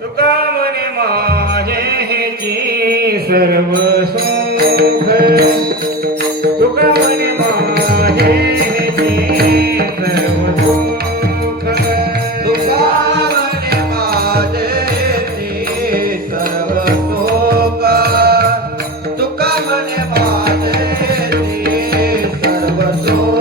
तुका म्हणे माझे हेची सर्व सुख, तुका म्हणे माझे हेची सर्व सुख, तुका म्हणे माझे हेची सर्व सुख, तुका म्हणे माझे हेची सर्व सुख.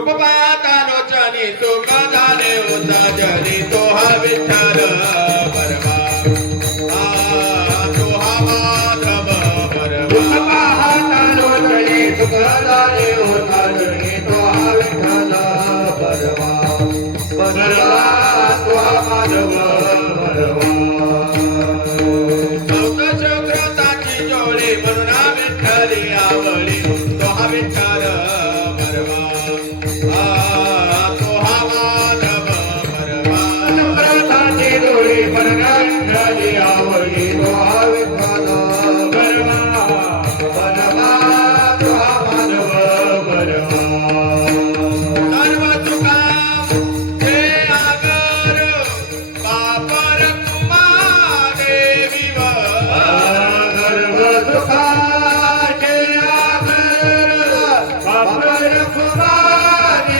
रूप पाहता लोचनी सुख झाले होता जरी तो हा विठ्ठल परवा तो हा माधव दुःख परवा पाहता लोचनी सुख झाले होता जरी तो हा विठ्ठल परवा परवा तो हा माधव परवा चौकशोग्रताची जोडी म्हणून हा विठ्ठली आवडी तो हा विठ्ठल परवा तो हा माधव परवा प्रथाची डोळी परगांठाली आवडी तो हा विठ्ठल परवा परवा तो हा माधव परवा सर्व तुका हे आगर पापर कुमा देवी गर्भ दुःखाचे आगर पापर कुमारी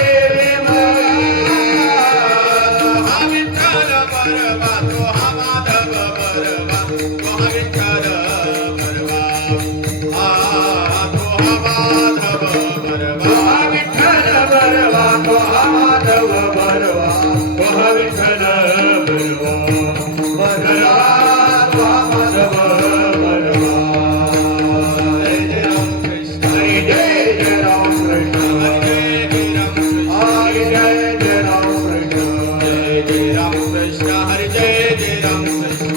हा विठ्ठल परवा तो हा माधव परवा तो हा विठ्ठल परवा तो हा माधव परवा विठ्ठल बरवा तो हा माधव बरवा तो हा विठ्ठल बरवा बरवा तो हा माधव बरवा जय जय राम कृष्ण हरी जय जय राम कृष्ण जय जय राम कृष्ण हरी जय जय राम कृष्ण जय जय राम कृष्ण हरे जय जय राम कृष्ण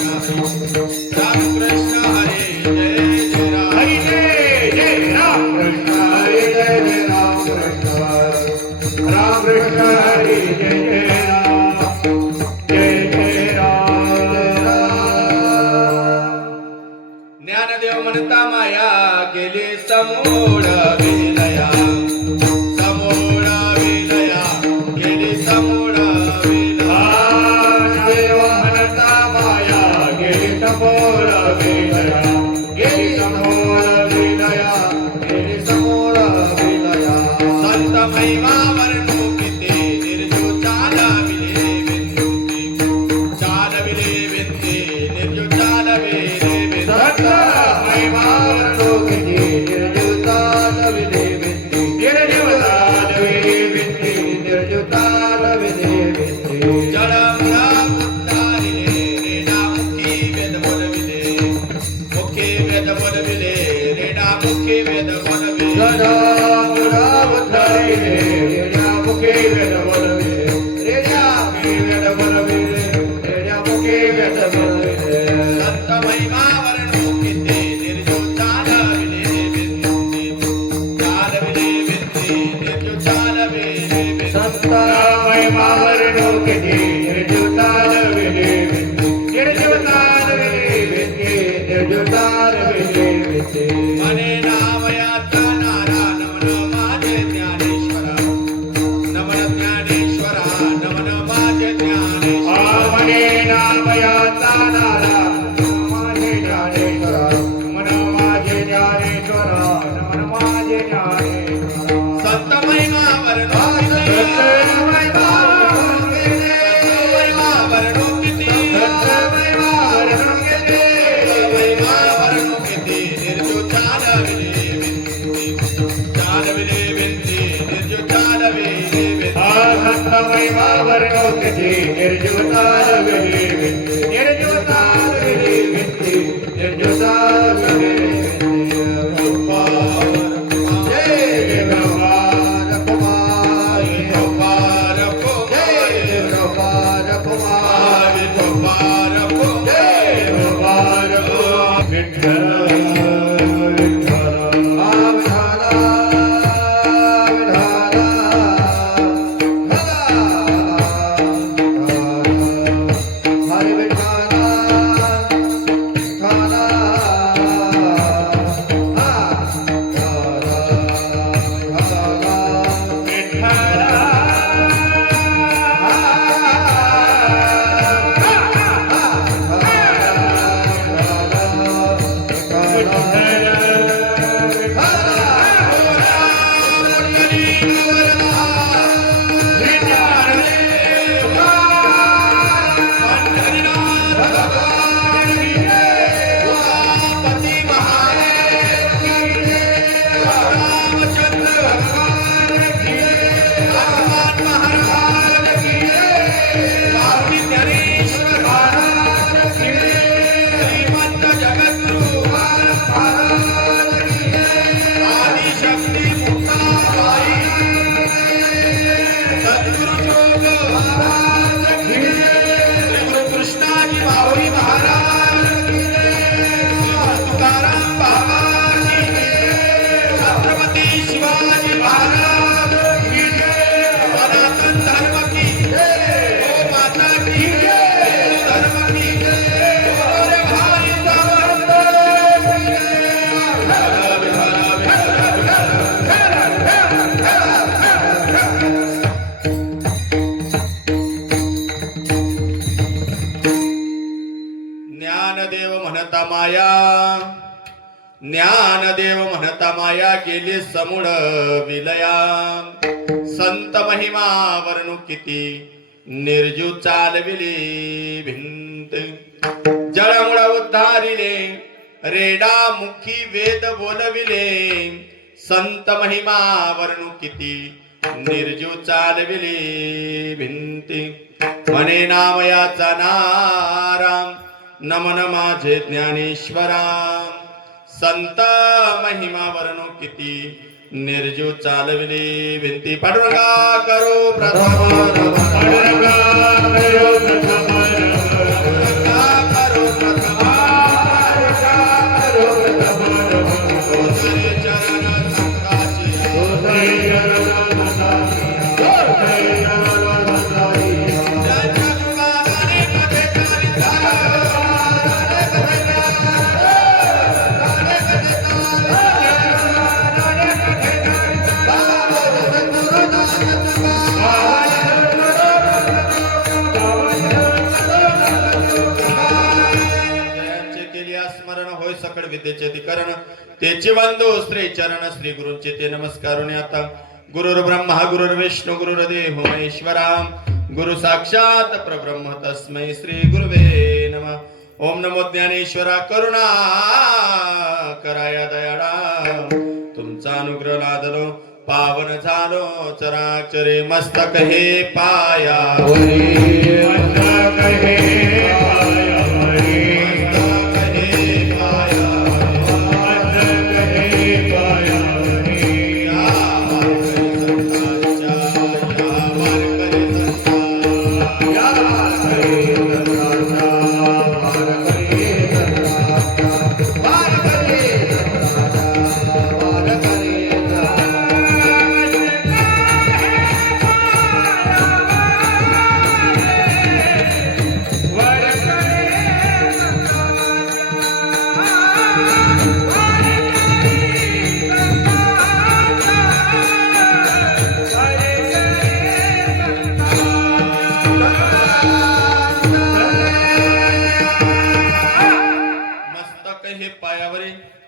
राम कृष्ण हरे जय जय राम हरी जय जय राम कृष्ण हरी जय जय राम कृष्ण राम कृष्ण हरी जय जय राम जय जय राम ज्ञानदेव म्हणता माया गेली समूळ विलया समूळ विलया गेली समूळ विलया देव म्हणता माया गेली समोर विलया गेली समोर विलया गेली समोर विलया संत महिमा वर्णुकिते निर्जू चालविले बिंदुकी चालविले बिंदे निर्जू चालविले बिंदे सत्य महिमावर लोकजी निर्जुताल विधे विंती निर्जुताल विधे विंती निर्जुताल विधे विंती जडमरा उद्धारिले रेडा मुखी वेद बोलविले मुखी वेद बोलविले रेडा मुखी वेद बोलविले गदा मुडा उद्धरिले रेड्या मुखे वेद बोलविले रेड्या मुखे वेद बोलविले रेड्या मुखे वेद बोलविले संत महिमा वर्णुकिते निर्जू चालविले बिंदुकी चालविले बिंदे निर्जू चालविले बिंदे सत्ता महिमावर लोकजी निर्जुताल विधे विंती निर्जुताल विधे विंती निर्जुताल विधे विंती मने नामयाचा नारा नमन माझे ज्ञानेश्वरा नमन ज्ञानेश्वरा नमन माझे ज्ञानेश्वरा मने नामयाचा नारा माझे ज्ञानेश्वरा मन माझे ज्ञानेश्वरा मन माझे ज्ञानेश्वरा संत महिमा वर्णुकिते महिमा वर्णुकिते महिमा वर्णुकिते निर्जू चालविले बिंदुकी चालविले बिंदे निर्जू चालविले बिंदे संत महिमावर लोकजी निर्जुताल विधे विंती निर्जुताल विधे विंती निर्जुताल विधे विंती जय भगवान कुमार जय भगवान कुमार जय भगवान कुमार विठ्ठल विठ्ठल विठ्ठल हरे विठ्ठल हनुमान महाराज की जय माऊली ज्ञानेश्वर महाराज की जय श्रीमंत जगद्गुरु महाराज की जय आदिशक्ती मुक्ताबाई सद्गुरु जोग महाराज की जय श्री गुरु कृष्णाजी माऊली महाराज की जय श्री तुकाराम बाबा की जय छत्रपती शिवाजी महाराज की जय सनातन धर्म की जय गो माता की जय हिंदू धर्म की जय बोलो रे भाई समर्थ की जय हर ज्ञानदेव म्हणता माया ज्ञानदेव म्हणता माया गेली समूळ विलया संत महिमा वर्णू किती निर्जू चालविली भिंत जळमुळ उद्धारिले रेडा मुखी वेद बोलविले संत महिमा वर्णू किती निर्जू चालविली भिंती म्हणे नामयाचा नाराम नमन माझे ज्ञानेश्वरा संत महिमा वर्णू किती निर्जू चालविली भिंती पांडुरंगा करो प्रथम पांडुरंगा करो प्रथम करो प्रथम चरण संताची सकळ विद्येचे अधिकरण तेचे बंधू श्री चरण श्री गुरूंचे ते नमस्कारून आता गुरुर् ब्रह्मा गुरुर्विष्णू गुरुर्देव महेश्वरा गुरु साक्षात परब्रह्म तस्मै श्री गुरुवे नमः ओम नमो ज्ञानेश्वरा करुणा कराया दयाळा तुमचा अनुग्रह लादलो पावन झालो चराचरे मस्तक हे पाया मस्तक हे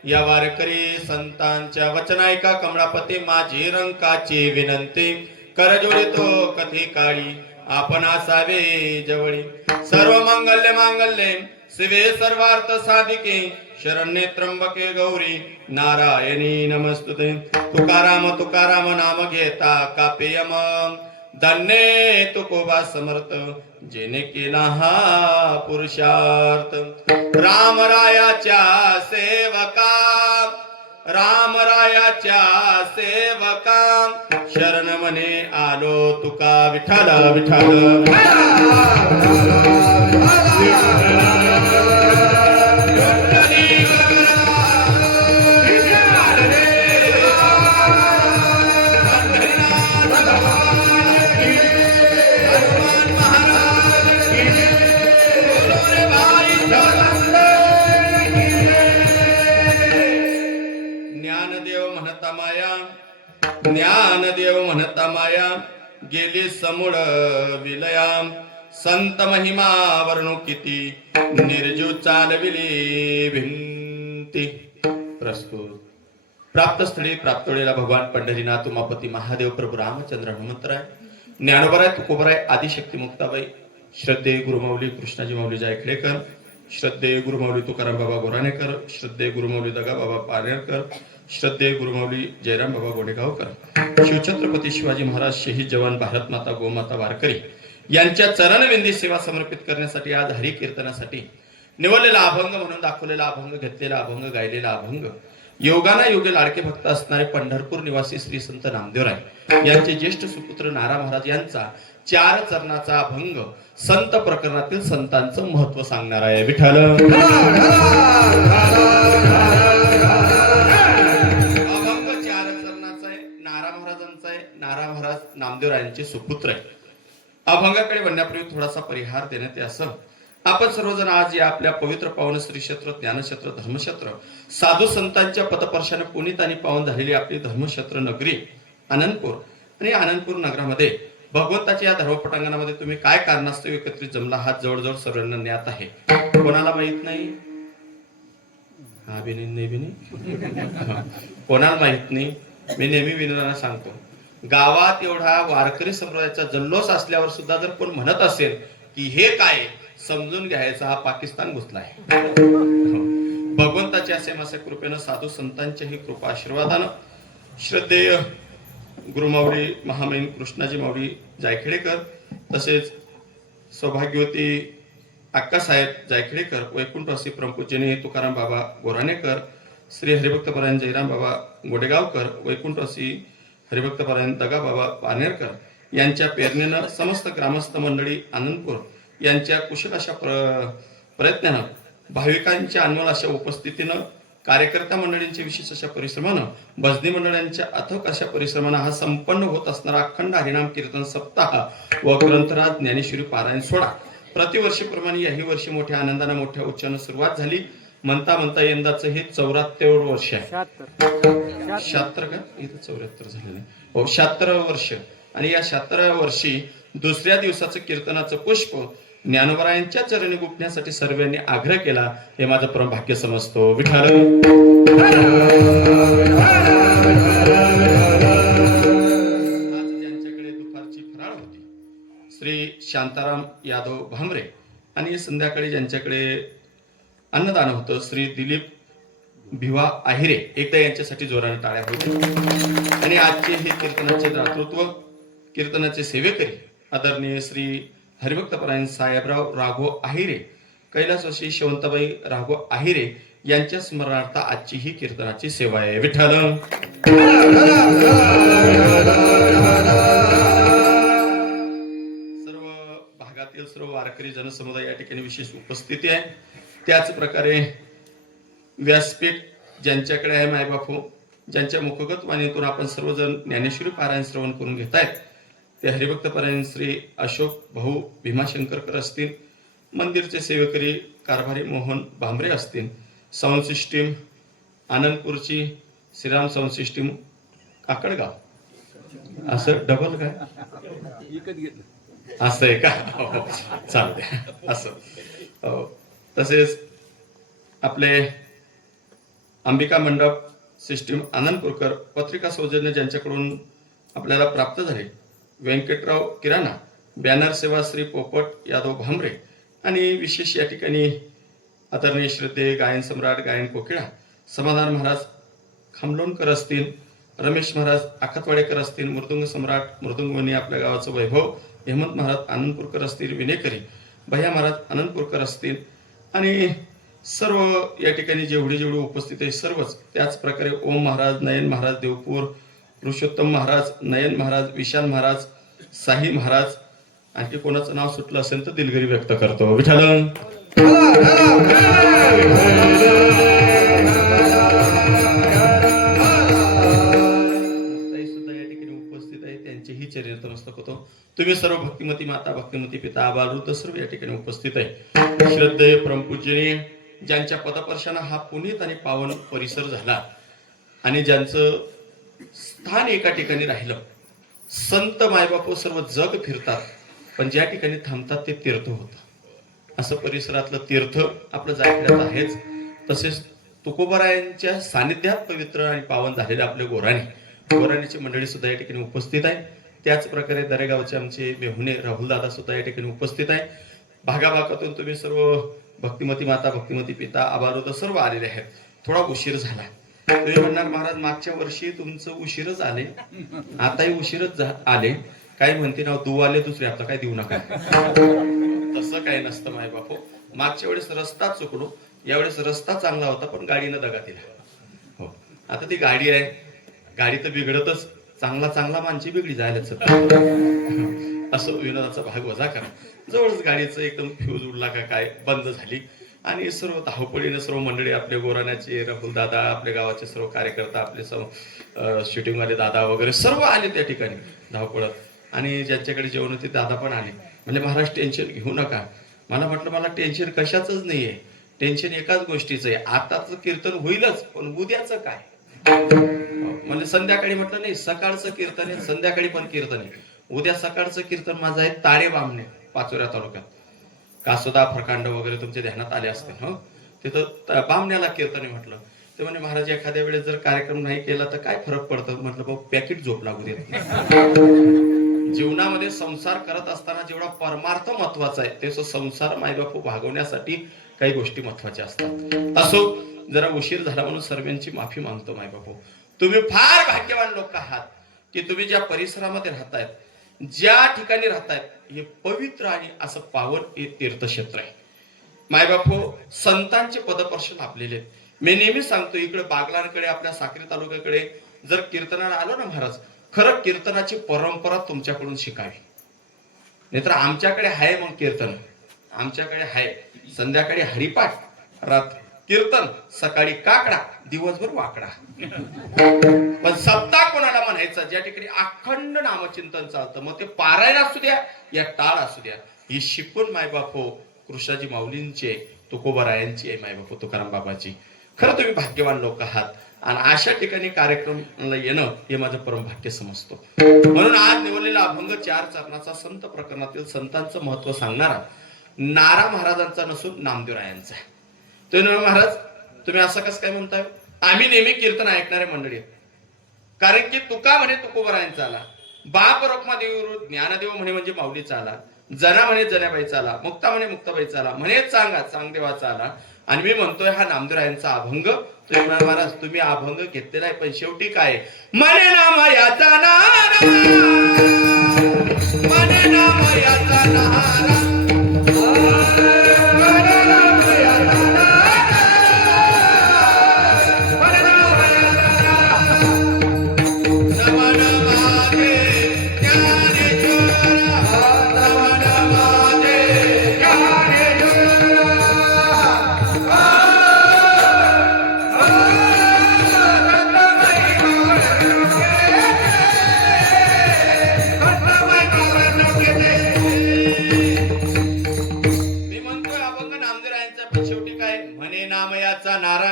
या वारकरी संतांच्या वचनायका कमळापती माझी रंकाची विनंती करजोडी तो कथी काळी आपण असावे जवळी सर्व मंगल्य मांगल्ये शिवे सर्वार्थ साधिके शरण्ये त्र्यंबके गौरी नारायणी नमस्तुते तुकाराम तुकाराम नाम घेता कापेयम धन्य तुकोबा समर्थ जेने केला हा पुरुषार्थ रामरायाच्या सेवका रामरायाच्या सेवका शरण मने आलो तुका विठ्ठल विठ्ठल ज्ञानदेव म्हणता माया गेली समूळ विलया संत महिमा वर्णू किती निर्जू चालविली भिंती प्रस्तुत प्राप्त स्थळी प्राप्तोळीला भगवान पंढरीनाथ उमापती महादेव प्रभू रामचंद्र हनुमंतराय ज्ञानोबराय तुकोबराय आदिशक्ती मुक्ताबाई श्रद्धे गुरुमाऊली कृष्णाजी माऊली जायखेडेकर श्रद्धेय गुरुमाऊली तुकाराम बाबा गोराणेकर, श्रद्धेय गुरुमाऊली दगा बाबा पानेरकर, श्रद्धेय गुरुमाऊली जयराम बाबा गोडेगावकर, शिवछत्रपती शिवाजी महाराज, शहीद जवान, भारत माता, गोमाता, वारकरी यांच्या चरणविंदी सेवा समर्पित करण्यासाठी आज हरी कीर्तनासाठी निवडलेला अभंग म्हणून दाखवलेला अभंग, घेतलेला अभंग, गायलेला अभंग, योगाना योगे लाडके भक्त असणारे पंढरपूर निवासी श्री संत नामदेवराय यांचे ज्येष्ठ सुपुत्र नारा महाराज यांचा 4 चरणाचा अभंग संत प्रकरणातील संतांचं महत्व सांगणार आहे. विठ्ठल अभंग 4 चरणाचा आहे, नारा महाराजांचा आहे. नारा महाराज नामदेवरायांचे सुपुत्र आहे. अभंगाकडे वळण्यापूर्वी थोडासा परिहार देण्यात असं, आपण सर्वजण आज या आपल्या पवित्र पावन श्री क्षेत्र, ज्ञानक्षेत्र, धर्मक्षेत्र, साधू संतांच्या पदपर्शाने पुनीत आणि पावन झालेली आपली धर्मक्षेत्र नगरी आनंदपूर आणि आनंदपूर नगरामध्ये भगवंताच्या या धर्मपटांगणामध्ये तुम्ही काय कारणास्तव एकत्रित जमला हात जवळजवळ सर्वांना ज्ञात आहे. कोणाला माहित नाही? हा बिनी नाही बिनी कोणाला माहित नाही? मी नेहमी विनोदाने सांगतो, गावात एवढा वारकरी संप्रदायाचा जल्लोष असल्यावर सुद्धा जर कोण म्हणत असेल की हे काय, समजून घ्यायचा हा पाकिस्तान घुसलाय. भगवंताच्या असे कृपेनं, साधू संतांच्याही कृपा आशीर्वादानं, श्रद्धेय गुरुमाऊली महामहिम कृष्णाजी माऊली जायखेडेकर, तसेच सौभाग्यवती अक्कासाहेब जायखेडेकर, वैकुंठवासी परमपूजनीय तुकाराम बाबा गोराणेकर, श्री हरिभक्तपरायण जयराम बाबा गोडेगावकर, वैकुंठवासी हरिभक्तपरायण दगा बाबा पानेरकर यांच्या प्रेरणेनं समस्त ग्रामस्थ मंडळी आनंदपूर यांच्या कुशल अशा प्रयत्नानं, भाविकांच्या अनमोल अशा उपस्थितीनं, कार्यकर्ता मंडळींच्या विशेष अशा परिश्रमानं, भजनी मंडळांच्या अथक अशा परिश्रमानं हा संपन्न होत असणारा अखंड हरिनाम कीर्तन सप्ताह व ग्रंथराज ज्ञानेश्वरी पारायण सोहळा प्रतिवर्षीप्रमाणे याही वर्षी मोठ्या आनंदानं, मोठ्या उच्चानं सुरुवात झाली. म्हणता म्हणता यंदाचं हे 74 वर्ष आहे. 76 का इथं 74 झालेलं आहे. हो, 76 वर्ष. आणि या 76 वर्षी दुसऱ्या दिवसाचं कीर्तनाचं पुष्प ज्ञानोबरायांच्या चरणी गुंफण्यासाठी सर्वांनी आग्रह केला, हे माझं परम भाग्य समजतो. विठ्ठल आज ज्यांच्याकडे दुपारची फराळ होती श्री शांताराम यादव भामरे, आणि संध्याकाळी ज्यांच्याकडे अन्नदान होतं श्री दिलीप भिवा आहिरे, एकदा यांच्यासाठी जोराने टाळ्या होत्या. आणि आजचे हे कीर्तनाचे दातृत्व, कीर्तनाचे सेवेकरी आदरणीय श्री हरिभक्तपरायण साहेबराव राघव आहिरे, कैलासवासी शेवंताबाई राघव आहिरे यांच्या स्मरणार्थ आजची ही कीर्तनाची सेवा आहे. विठ्ठल सर्व भागातील सर्व वारकरी जनसमुदाय या ठिकाणी विशेष उपस्थिती आहे. त्याच प्रकारे व्यासपीठ ज्यांच्याकडे आहे मायबापू, ज्यांच्या मुखगत वाणीतून आपण सर्वजण ज्ञानेश्वरी पारायण श्रवण करून घेतायत, ते हरिभक्तपरायण श्री अशोक भाऊ भीमाशंकरकर असतील, मंदिरचे सेवेकरी कारभारी मोहन भांबरे असतील, साऊंड सिस्टीम आनंदपूरची श्रीराम साऊंड सिस्टीम काकडगाव, असं डबल काय असं आहे का? चालतंय असं. तसेच आपले अंबिका मंडप सिस्टीम आनंदपूरकर, पत्रिका सौजन्य ज्यांच्याकडून आपल्याला प्राप्त झाले, व्यंकटराव किराणा, बॅनर सेवा श्री पोपट यादव भामरे, आणि विशेष या ठिकाणी आदरणीय श्रद्धेय गायन सम्राट गायन कोकिळा समाधान महाराज खामलोणकर असतील, रमेश महाराज आखतवाडेकर असतील, मृदुंग सम्राट मृदुंगवणी आपल्या गावाचं वैभव हेमंत महाराज आनंदपूरकर असतील, विनेकरी भैया महाराज आनंदपूरकर असतील, आणि सर्व या ठिकाणी जेवढे उपस्थित आहे सर्वच. त्याच प्रकारे ओम महाराज, नयन महाराज देवपूर, पुरुषोत्तम महाराज, नयन महाराज, विशाल महाराज, साही महाराज, आणखी कोणाचं नाव सुटलं असेल तर दिलगिरी व्यक्त करतो. विठ्ठल सुद्धा या ठिकाणी उपस्थित आहे, त्यांचेही चरित्र नमस्कार होतो. तुम्ही सर्व भक्तिमती माता, भक्तिमती पिता, बालवृद्ध सर्व या ठिकाणी उपस्थित आहे. श्रद्धेय परमपूजनीय ज्यांच्या पदपर्शानं हा पुनीत आणि पावन परिसर झाला, आणि ज्यांचं स्थान एका ठिकाणी राहिलं. संत मायबापू सर्व जग फिरतात, पण ज्या ठिकाणी थांबतात ते तीर्थ होतं. असं परिसरातलं तीर्थ आपलं जायखेड्यात आहेच. तसेच तुकोबारायांच्या सानिध्यात पवित्र आणि पावन झालेले आपले गोराणीची मंडळी सुद्धा या ठिकाणी उपस्थित आहे. त्याच प्रकारे दरेगावचे आमचे मेहुणे राहुल दादा सुद्धा या ठिकाणी उपस्थित आहे. भागाभागातून तुम्ही सर्व भक्तिमती माता, भक्तिमती पिता, आबारोद सर्व आलेले आहेत. थोडा उशीर झाला. तुम्ही म्हणणार महाराज मागच्या वर्षी तुमचं उशीरच आले, आताही उशीरच आले. काय म्हणते ना दू आले दुसरे, आता काय देऊ नका. तसं काही नसतं माय बापू. मागच्या वेळेस रस्ता चुकलो, यावेळेस रस्ता चांगला होता पण गाडीनं दगा दिला. हो, आता ती गाडी आहे, गाडी तर बिघडतच, चांगला चांगला माणशी बिघडी जायला असं विनोदाचा भाग वजा करा. जवळच गाडीचं एकदम फ्यूज उडला का काय बंद झाली आणि सर्व धावपळीने सर्व मंडळी, आपले गोराण्याचे राहुल दादा, आपल्या गावाचे सर्व कार्यकर्ता, आपले शूटिंगवाले दादा वगैरे सर्व आले त्या ठिकाणी धावपळत. आणि ज्यांच्याकडे जेवण होते दादा पण आले. म्हणजे महाराज टेन्शन घेऊ नका. मला म्हटलं मला टेन्शन कशाचंच नाहीये, टेन्शन एकाच गोष्टीचं आहे, आताच कीर्तन होईलच पण उद्याचं काय. म्हणजे संध्याकाळी म्हटलं नाही, सकाळचं कीर्तन आहे, संध्याकाळी पण कीर्तन आहे. उद्या सकाळचं कीर्तन माझं आहे ताडे बामणे, पाचोऱ्या तालुक्यात. कासोदा प्रकांड वगैरे तुमच्या ध्यानात आले असतील. हो, तिथं बामण्याला कीर्तन आहे. म्हटलं ते म्हणजे महाराज एखाद्या वेळेस जर कार्यक्रम नाही केला तर काय फरक पडतं. म्हटलं भाऊ पॅकेट झोप लागू देत. जीवनामध्ये संसार करत असताना जेवढा परमार्थ महत्वाचा आहे ते संसार मायबापू भागवण्यासाठी काही गोष्टी महत्वाच्या असतात. असो, जरा उशीर झाला म्हणून सर्वांची माफी मागतो मायबापू. तुम्ही फार भाग्यवान लोक आहात की तुम्ही ज्या परिसरामध्ये राहतायत, ज्या ठिकाणी राहतायत, हे पवित्र आणि असं पावन हे तीर्थक्षेत्र आहे. मायबापू संतांचे पदपर्श लाभलेले. मी नेहमी सांगतो, इकडे बागलांकडे, आपल्या साक्री तालुक्याकडे जर कीर्तनाला आलो ना महाराज, खरं कीर्तनाची परंपरा तुमच्याकडून शिकावी. नाहीतर आमच्याकडे आहे मग कीर्तन, आमच्याकडे आहे संध्याकाळी हरिपाठ, रात्री कीर्तन, सकाळी काकडा, दिवसभर वाकडा. पण सप्ताह कोणाला म्हणायचा ज्या ठिकाणी अखंड नामचिंतन चालतं, मग ते पारायण असू द्या या टाळ असू द्या, ही शिकवण मायबापू कृष्णाजी माऊलींचे, तुकोबारायांची आहे मायबापू तुकाराम बाबाची. खरं तुम्ही भाग्यवान लोक आहात आणि अशा ठिकाणी कार्यक्रमाला येणं हे माझं परम भाग्य समजतो. म्हणून आज निवडलेला अभंग 4 चरणाचा संत प्रकरणातील संतांचं महत्व सांगणारा नारा महाराजांचा नसून नामदेवरायांचा आहे. तो महाराज तुम्ही असं कसं काय म्हणताय. आम्ही नेहमी कीर्तन ऐकणारे मंडळी, कारण की तुका म्हणे तुकोबारायांचा आला, बाप रखमादेव ज्ञानदेव म्हणे म्हणजे माऊलीचा आला, जना म्हणे जनाबाईचा आला, मुक्ता म्हणे मुक्ताबाईचा आला, म्हणे चांगा चांगदेवाचा आला. आणि मी म्हणतोय हा नामदेवरायांचा अभंग. तुम्ही महाराज तुम्ही अभंग घेतलेला आहे पण शेवटी काय म्हणे नाम याचा नारा, म्हणे नाम याचा नारा,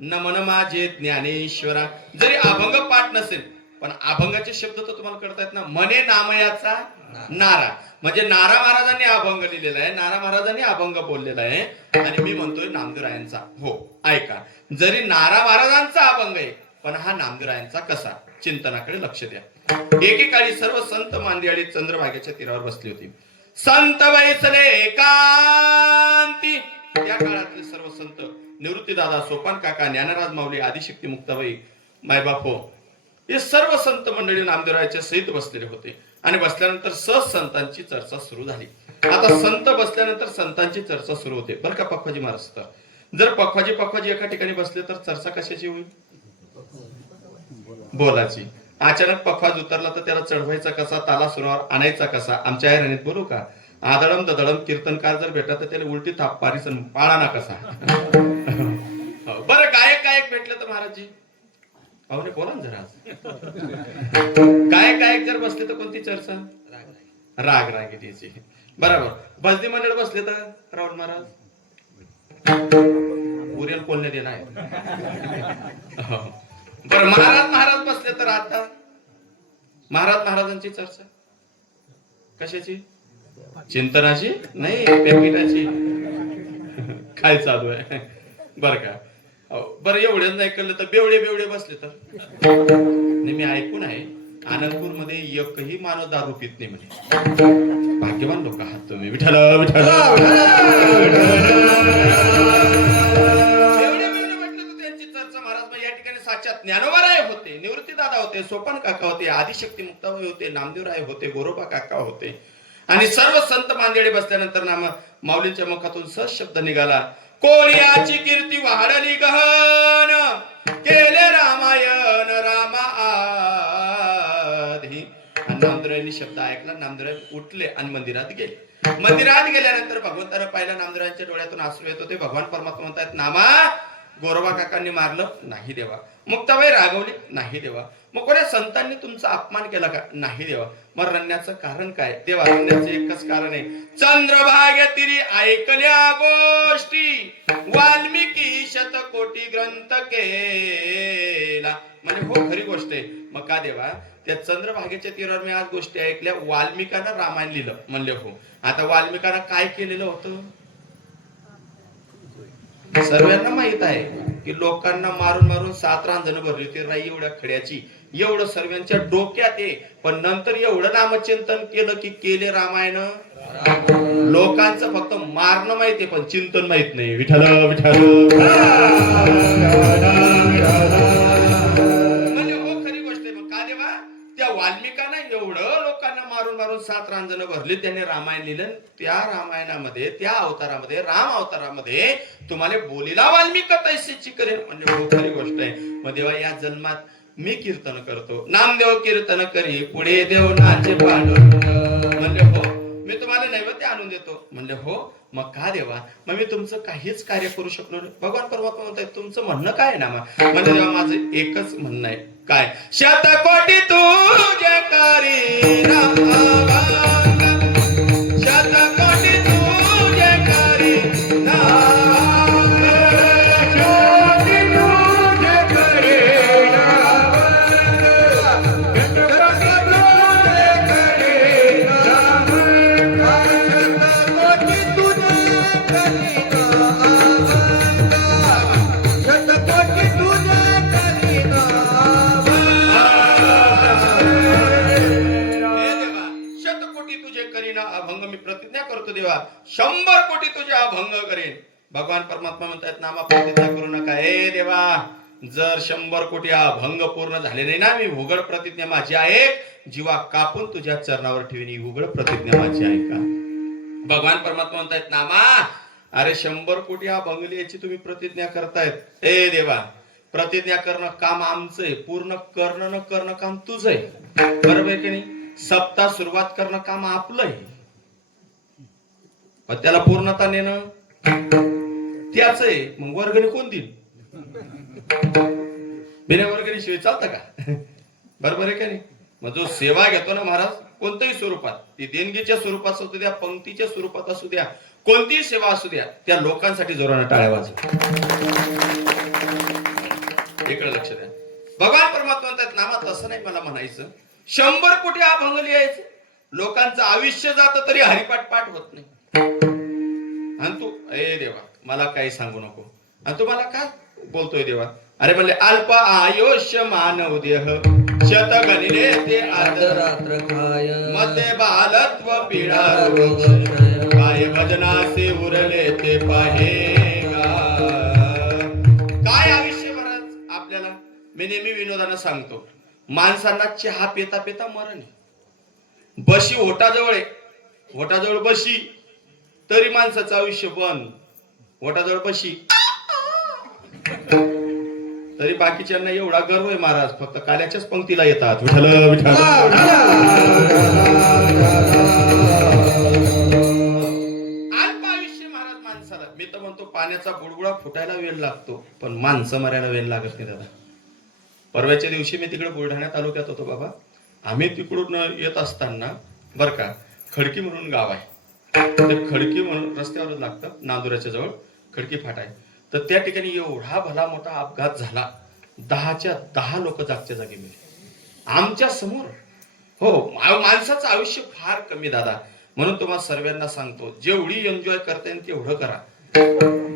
नमन माझे ज्ञानेश्वरा. जरी अभंग पाठ नसेल पण अभंगाचे शब्द तर तुम्हाला कळतायत ना. म्हणे नामयाचा नारा म्हणजे नारा महाराजांनी अभंग लिहिलेला आहे, नारा महाराजांनी अभंग बोललेला आहे. आणि मी म्हणतोय नामदेवरायांचा. हो ऐका, जरी नारा महाराजांचा अभंग आहे पण हा नामदेवरायांचा कसा, चिंतनाकडे लक्ष द्या. एकेकाळी सर्व संत मांदियाळी चंद्रभागेच्या तीरावर बसली होती. संत बैसले एकांती. त्या काळातले सर्व संत निवृत्तीदादा, सोपान काका, ज्ञानराज माऊली, आदिशक्ती मुक्ताबाई, मायबापो हे सर्व संत मंडळी नामदेवरायाच्या सहित बसलेले होते. आणि बसल्यानंतर सहज संतांची चर्चा सुरू झाली. आता संत बसल्यानंतर संतांची चर्चा सुरू होते बरं का पखवाजी महाराज. तर जर पखवाजी एका ठिकाणी बसले तर चर्चा कशाची होईल, बोलाची. अचानक पखवाज उतरला तर त्याला चढवायचा कसा, ताला सुरावर आणायचा कसा. आमच्या आयराणीत बोलू का, आदळम ददळम कीर्तनकार जर भेटला तर त्याला उलटी थाप पारिसन पाळाना कसा. बरं गायक भेटलं तर महाराजजी अहो बोला ना जरा. गायक जर बसले तर कोणती चर्चा, राग रागिटीची. बरोबर. भजनी मंडळ बसले तर राहुल महाराज उरेल कोल्हे देणार. बरं महाराज बसले तर आता महाराजांची चर्चा कशाची, चिंतनाची नाही पॅकेटाची. काय चालू आहे बर का. बरं एवढेच नाही कळलं तर बेवडे बसले तर. मी ऐकून आहे आनंदपूर मध्ये एकही माणूस दारू पित नाही म्हणे. भाग्यवान लोक आहात तुम्ही. विठ्ठल विठ्ठल. एवढे म्हटलं तर त्यांची चर्चा महाराज या ठिकाणी साक्षात ज्ञानोबाराय होते, निवृत्ती दादा होते, सोपान काका होते, आदिशक्ती मुक्ताबाई होते, नामदेवराय होते, गोरोबा काका होते आणि सर्व संत मांदेडे बसल्यानंतर माऊलींच्या मुखातून सहज शब्द निघाला, कोळ्याची कीर्ती वाढली गहन, केले रामायण रामा आधी. नामदेवरायांनी शब्द ऐकला. नामदेवराय उठले आणि मंदिरात गेले. मंदिरात गेल्यानंतर भगवंतानं पाहिलं, नामदेवरायांच्या डोळ्यातून अश्रू येत होते. भगवान परमात्मा म्हणतात, नामा गोरोबा काकांनी मारलं नाही देवा, मुक्ताबाई रागवली नाही देवा, मग कोण्या संतांनी तुमचा अपमान केला का नाही देवा, मग रडण्याचं कारण काय देवा? रडण्याचं एकच कारण आहे, चंद्रभागेतिरी ऐकल्या गोष्टी वाल्मिकी शतकोटी ग्रंथ केला. म्हणजे हो खरी गोष्ट आहे. मग का देवा? त्या चंद्रभागेच्या तीरावर मी आज गोष्टी ऐकल्या, वाल्मिकानं रामायण लिहिलं. म्हणले हो. आता वाल्मिकानं काय केलेलं होतं सर्वांना माहित आहे की लोकांना मारून मारून 7 रांजण भरली होती राई एवढ्या खड्याची. एवढं सर्वांच्या डोक्यात आहे. पण नंतर एवढं नामचिंतन केलं की केले रामायण. लोकांचं फक्त मारणं माहितीये पण चिंतन माहित नाही. विठ्ठल विठ्ठल. म्हणजे हो खरी गोष्ट आहे. मग का देवा? त्या वाल्मिकांना एवढं लोकांना मारून मारून 7 रांजण भरली, त्याने रामायण लिहिलं. त्या रामायणामध्ये, त्या अवतारामध्ये, राम अवतारामध्ये तुम्हाला बोलीला वाल्मिक तैसेची करेल. म्हणजे हो खरी गोष्ट आहे. मग देवा या जन्मात मी कीर्तन करतो, नामदेव कीर्तन करी, पुढे देव नाचे पांडू. म्हणले हो मी तुम्हाला नैवेद्य आणून देतो. म्हणले हो. मग का देवा? मग मी तुमचं काहीच कार्य करू शकलो नाही. भगवान परमात्मा म्हणताय तुमचं म्हणणं काय आहे ना? म्हणजे देवा माझं एकच म्हणणं आहे. काय? शतकोटी तुझे करी राम शतकोटी तुझे करी अभंग मी प्रतिज्ञा करतो देवा, 100 कोटी तुझे अभंग करेन. भगवान परमात्मा म्हणतात नामा प्रतिज्ञा करू नका. हे देवा जर 100 कोटी अभंग पूर्ण झाले नाही ना, मी उघड प्रतिज्ञा माझी आहे, जीवा कापून तुझ्या चरणावर ठेवीन. ही उघड प्रतिज्ञा माझी आहे का? भगवान परमात्मा म्हणतात नामा अरे 100 कोटी अभंग लिहायची तुम्ही प्रतिज्ञा करतायत. हे देवा प्रतिज्ञा करणं काम आमचं आहे, पूर्ण करणं न करणं काम तुझं आहे. बरोबर आहे की नाही? सप्ताह सुरुवात करणं काम आपलं आहे, पण त्याला पूर्णता नेणं त्याच आहे. मग वर्गणी कोण देईल? बिना वर्गणी शिवाय चालतं का? बरोबर आहे का नाही? मग जो सेवा घेतो ना महाराज कोणत्याही स्वरूपात, ती देणगीच्या स्वरूपात असू द्या, पंक्तीच्या स्वरूपात असू द्या, कोणतीही सेवा असू द्या, त्या लोकांसाठी जोराने टाळ्या वाजवा. इकडे लक्ष द्या. भगवान परमात्मा म्हणतात नामा तसं नाही मला म्हणायचं, 100 कोटी अभंग लिहायचे, लोकांचं आयुष्य जातं तरी हरिपाठ पाठ होत नाही. आणि तू ए देवा मला काही सांगू नको. आणि तू मला काय बोलतोय देवा? अरे म्हणले अल्प आयुष्य मानव देह शतगणिले ते आदरात्र खाय मध्ये बालत्व पीडा काय भजनासे उरले ते पाहेगा. काय आयुष्य महाराज आपल्याला? मी नेहमी विनोदानं सांगतो, माणसांना चहा पेता पेता मरण आहे. बशी ओटाजवळ आहे, ओटाजवळ बशी तरी माणसाचं आयुष्य बंद. ओटाजवळ बशी तरी बाकीच्यांना एवढा गर्व आहे महाराज, फक्त काल्याच्याच पंक्तीला येतात. विठ्ठल विठ्ठल. अल्प आयुष्य महाराज माणसाला. मी तर म्हणतो पाण्याचा बुडबुडा फुटायला वेळ लागतो, पण माणसं मरायला वेळ लागत नाही दादा. परवाच्या दिवशी मी तिकडे बुलढाणा तालुक्यात होतो बाबा. आम्ही तिकडून येत असताना बर का खडकी म्हणून गाव आहे, ते खडकी म्हणून रस्त्यावरच लागतं, नांदुराच्या जवळ खडकी फाटा आहे. तर त्या ठिकाणी एवढा भला मोठा अपघात झाला, 10च्या 10 लोक जागच्या जागी मेले आमच्या समोर. हो माणसाचं आयुष्य फार कमी दादा. म्हणून तुम्हाला सर्वांना सांगतो जेवढी एन्जॉय करता येईल तेवढं करा.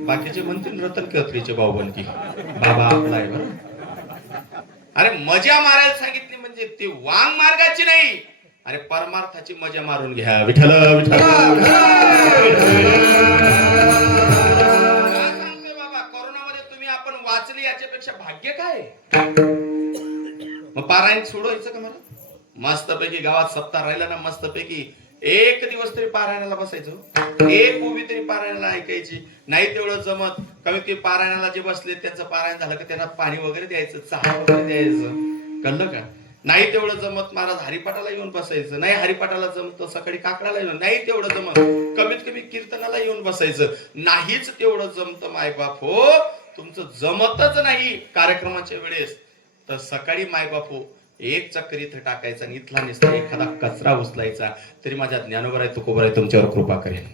बाकीचे म्हणतील रतन खत्रीचे भाऊ बनकी बाबा आपला आहे बरं. अरे मजा मारायला सांगितली म्हणजे म्हणजे ते वांग मार्गाची नाही, अरे परमार्थाची मजा मारून घ्या. विठ्ठल विठ्ठल. काय सांगतोय बाबा, कोरोनामध्ये तुम्ही आपण वाचले याच्यापेक्षा भाग्य काय? मग पारायण सोडायचं का मला? मस्तपैकी गावात सप्ताह राहिला ना, मस्तपैकी एक दिवस तरी पारायणाला बसायचं, एक उभी तरी पारायणाला ऐकायची. नाही तेवढं जमत, कमीत कमी पारायणाला जे बसले त्यांचं पारायण झालं का त्यांना पाणी वगैरे द्यायचं, चहा वगैरे द्यायचं, कळलं का? नाही तेवढं जमत महाराज हरिपाठाला येऊन बसायचं, नाही हरिपाठाला जमत सकाळी काकडाला येऊन, नाही तेवढं जमत कमीत कमी कीर्तनाला येऊन बसायचं. नाहीच तेवढं जमत मायबाप हो, तुमचं जमतच नाही कार्यक्रमाच्या वेळेस, तर सकाळी मायबाप हो एक चक्कर इथं टाकायचा आणि इथला नुसता एखादा कचरा उचलायचा तरी माझ्या ज्ञानोबर आहे तुकोबर आहे तुमच्यावर कृपा करेल.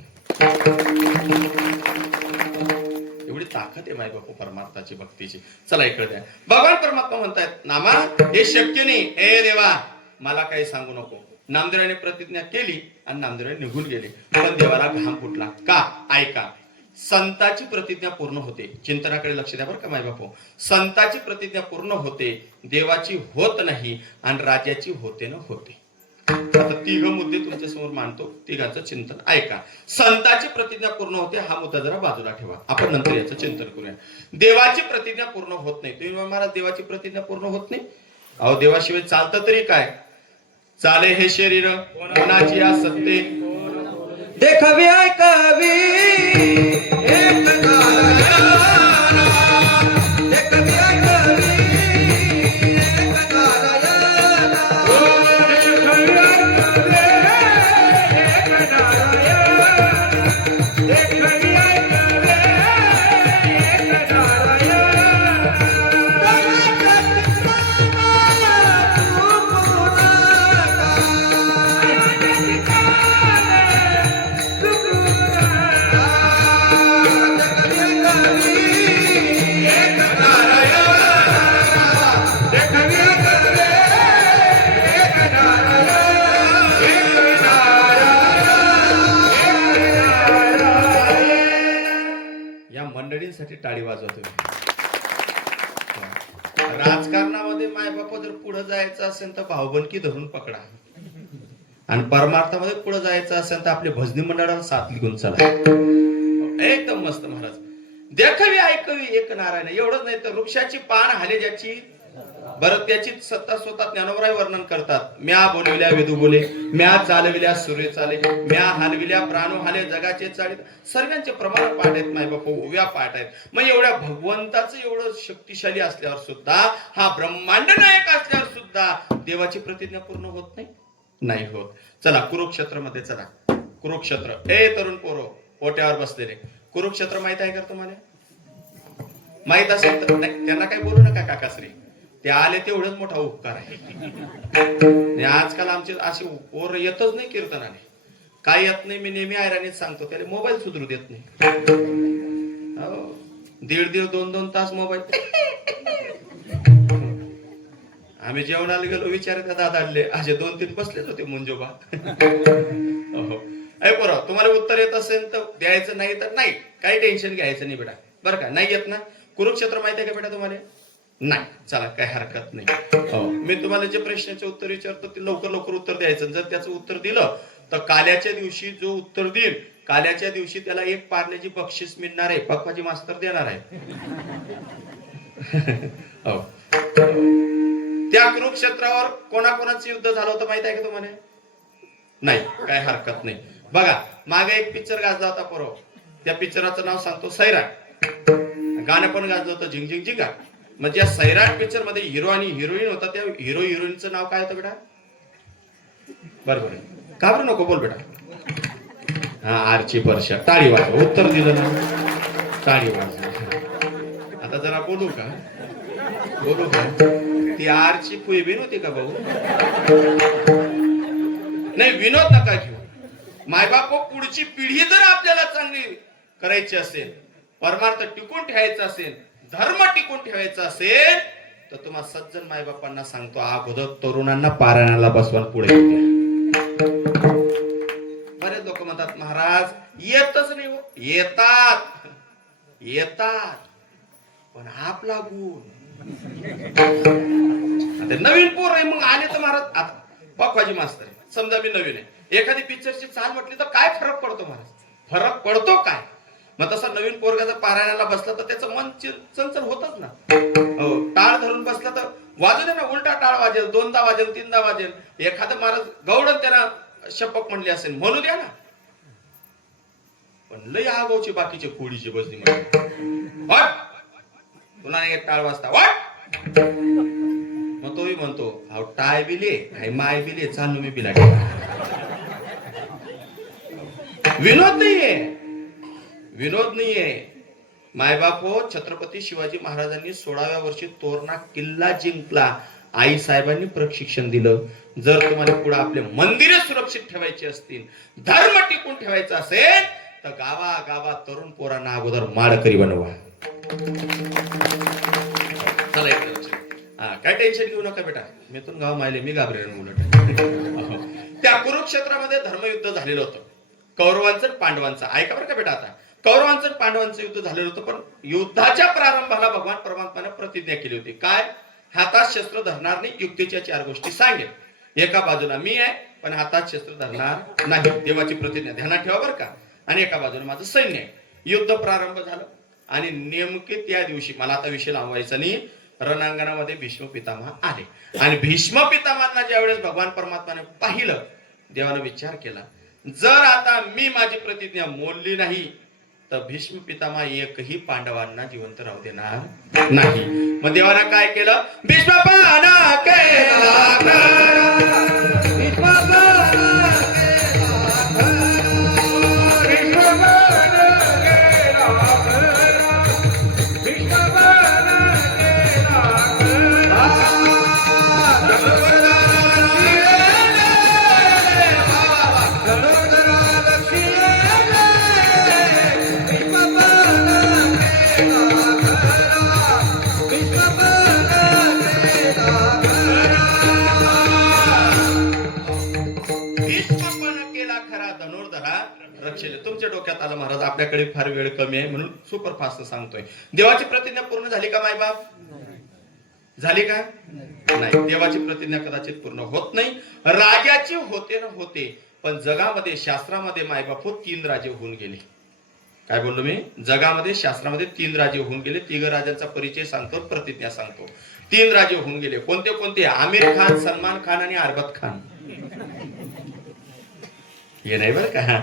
एवढी ताकद आहे मायबापू परमार्थाची भक्तीची. चला इकडे द्या. भगवान परमात्मा म्हणतायत नामा हे शक्य नाही, हे देवा मला काही सांगू नको. नामदेवाने प्रतिज्ञा केली आणि नामदेवाने निघून गेले, पण देवाला घाम फुटला का? ऐका, संताची प्रतिज्ञा पूर्ण होते. चिंतनाकडे लक्ष द्या बरं का मायबापू. संताची प्रतिज्ञा पूर्ण होते, देवाची होत नाही आणि राजाची होते न होते. आता तिघ मुद्दे तुमच्या समोर मांडतो, तिघांचं चिंतन ऐका. संताची प्रतिज्ञा पूर्ण होते हा मुद्दा जरा बाजूला ठेवा, आपण नंतर याचं चिंतन करूया. देवाची प्रतिज्ञा पूर्ण होत नाही. तुम्ही महाराज देवाची प्रतिज्ञा पूर्ण होत नाही, अहो देवाशिवाय चालतं तरी काय? चाले हे शरीर कोणाची या सत्ते, देखवी ऐकवी एक नारायण, देखवी ऐकवी एक नारायण, मंडळींसाठी टाळी वाजवतोय. राजकारणामध्ये मायबाप जर पुढे जायचं असेल तर भाऊबंदकी धरून पकडा, आणि परमार्थामध्ये पुढे जायचं असेल तर आपले भजनी मंडळाला साथ घेऊन चला. एकदम मस्त महाराज. देखवी ऐकवी एक नारायण, एवढंच नाही तर वृक्षाची पान हाले ज्याची, बरं त्याची सत्ता स्वतः ज्ञानोबराय वर्णन करतात. म्या बोलविल्या वेदू बोले, म्या चालविल्या सूर्य चाले, म्या हलविल्या प्राणो हाले जगाचे चाळे. सर्वांचे प्रमाण पाठ आहेत मायबाप, ओव्या पाठ आहेत. मग एवढ्या भगवंताचं एवढं शक्तिशाली असल्यावर सुद्धा, हा ब्रह्मांड नायक असल्यावर सुद्धा देवाची प्रतिज्ञा पूर्ण होत नाही, नाही होत. चला कुरुक्षेत्र मध्ये चला. कुरुक्षेत्र, ए तरुण पोरो पोट्यावर बसलेले, कुरुक्षेत्र माहित आहे का तुम्हाला? माहित असेल तर त्यांना काही बोलू नका काकाश्री, ते आले तेवढंच मोठा उपकार आहे. आजकाल आमचे असे पोर येतच नाही कीर्तनाने, काय येत नाही. मी नेहमी आयराणीच सांगतो, त्याला मोबाईल सुधरू देत नाही. 1.5 2 तास मोबाईल. आम्ही जेवणाला गेलो, विचारत दादाले असे 2-3 बसलेच होते मुंजोबा. ऐ पोरा, तुम्हाला उत्तर येत असेल तर द्यायचं, नाही तर नाही, काही टेन्शन घ्यायचं नाही बेटा, बरं का? नाही येत ना? कुरुक्षेत्र माहिती आहे का बेटा तुम्हाला? नाही, चला काही हरकत नाही. हो, मी तुम्हाला जे प्रश्नाचे उत्तर विचारतो ते लवकर लवकर उत्तर द्यायचं. जर त्याचं उत्तर दिलं तर काल्याच्या दिवशी जो उत्तर देईल, काल्याच्या दिवशी त्याला एक पार्ल्याची बक्षीस मिळणार आहे, पप्पाजी मास्तर देणार आहे. हो, त्या कुरुक्षेत्रावर कोणाकोणाचं युद्ध झालं होतं माहित आहे का तुम्हाला? नाही, काय हरकत नाही. बघा, मागे एक पिक्चर गाजला होता पोरो, त्या पिक्चराचं नाव सांगतो सैराट. गाणं पण गाजलं होतं झिंग झिंग झिंगा. म्हणजे या सैराट पिक्चर मध्ये हिरो आणि हिरोईन होता, त्या हिरो हिरोईनचं नाव काय होतं बेटा? बरोबर, घाबरू नको, बोल बेटा. हा, आर्ची परशा. टाळी वाजव, उत्तर दिलं ना, टाळी वाजव. आता जरा बोलू का? बोलू का? ती आरची फुईबीन होती का भाऊ? नाही, विनोद नका घेऊ. मायबाप, पुढची पिढी जर आपल्याला चांगली करायची असेल, परमार्थ टिकून ठेवायचा असेल, धर्म टिकून ठेवायचा असेल, तर तुम्हाला सज्जन मायबापांना सांगतो, अगोदर तरुणांना पारायणाला बसवा, पुढे बरेच लोक म्हणतात महाराज येतच नाही. हो, येतात येतात, पण आपला गुण आता नवीन पोर आहे मग आले तर महाराज आता पखवाजी मास्तर आहे. समजा मी नवीन आहे, एखादी पिक्चरची चाल म्हटली तर काय फरक पडतो महाराज? फरक पडतो काय? मग तसा नवीन पोरगा जर पारायणाला बसला तर त्याचं मन चंचल होतच ना. हो, टाळ धरून बसला तर वाजू दे ना, उलटा टाळ वाजेल, 2दा वाजेल, 3दा वाजेल. एखादं महाराज गौडन त्यांना शपक म्हणली असेल, म्हणू द्या ना. पण लय आगाऊची बाकीचे खोडीचे बसली म्हणजे पुन्हा एक टाळ वाजता वाट, मग तोही म्हणतो अहो टाय बिले हाय माय बिले चालू मी बिला. विनोद नाहीये, विनोद नाहीये. मायबाप हो, छत्रपती शिवाजी महाराजांनी 16व्या वर्षी तोरणा किल्ला जिंकला. आई साहेबांनी प्रशिक्षण दिलं. जर तुम्हाला पुढे आपले मंदिरे सुरक्षित ठेवायची असतील, धर्म टिकून ठेवायचा असेल तर गावागावात तरुण पोरांना अगोदर माळकरी बनवा. चला एक काय टेन्शन घेऊ नका बेटा, मी तुम गाव मायले मी घाबरेल उलट. त्या कुरुक्षेत्रामध्ये धर्मयुद्ध झालेलं होतं, कौरवांचं पांडवांचं. ऐका बरं का बेटा, आता कौरवांचं पांडवांचं युद्ध झालेलं होतं. पण युद्धाच्या प्रारंभाला भगवान परमात्माने प्रतिज्ञा केली होती. काय? हातात शस्त्र धरणार नाही, युक्तीच्या 4 गोष्टी सांगेल. एका बाजूला मी आहे पण हातात शस्त्र धरणार नाही, देवाची प्रतिज्ञा ध्यानात ठेवा बरं का. आणि एका बाजूला माझं सैन्य आहे. युद्ध प्रारंभ झालं आणि नेमके त्या दिवशी, मला आता विषय लावायचा नाही, रणांगणामध्ये भीष्म पितामह आले. आणि भीष्म पितामहांना ज्यावेळेस भगवान परमात्माने पाहिलं, देवाने विचार केला, जर आता मी माझी प्रतिज्ञा मोडली नाही तर भीष्म पितामह एकही पांडवांना जिवंत राहू देणार नाही. मग देवानं काय केलं? भीष्मपाना केला. तुमच्या डोक्यात आलं महाराज आपल्याकडे फार वेळ कमी आहे म्हणून सुपर फास्ट सांगतोय. देवाची प्रतिज्ञा पूर्ण झाली का मायबाप? झाली का? नाही. देवाची प्रतिज्ञा कदाचित पूर्ण होत नाही. राजाची होते ना होते, पण जगामध्ये शास्त्रामध्ये मायबाप 3 राजे होऊन गेले. काय बोललो मी? जगामध्ये शास्त्रामध्ये 3 राजे होऊन गेले. 3 राजांचा परिचय सांगतो, प्रतिज्ञा सांगतो. 3 राजे होऊन गेले. कोणते कोणते? आमिर खान, सलमान खान आणि अरबाज खान. हे नाही बरं का.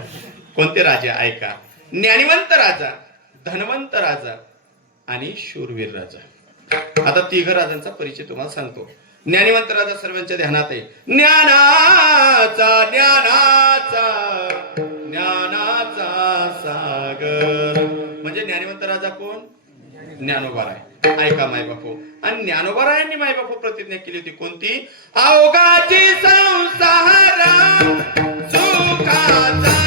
कोणते राजे? ऐका. ज्ञानिवंत राजा, धनवंत राजा आणि शूरवीर राजा. आता 3 राजांचा परिचय तुम्हाला सांगतो. ज्ञानिवंत राजा सर्वांच्या ध्यानात आहे. ज्ञानाचा ज्ञानाचा ज्ञानाचा सागर म्हणजे ज्ञानिवंत राजा कोण? ज्ञानोबा राय. ऐका मायबापू. आणि ज्ञानोबा रायांनी मायबापू प्रतिज्ञा केली होती. कोणती? अवघाची संसारा सुखाचा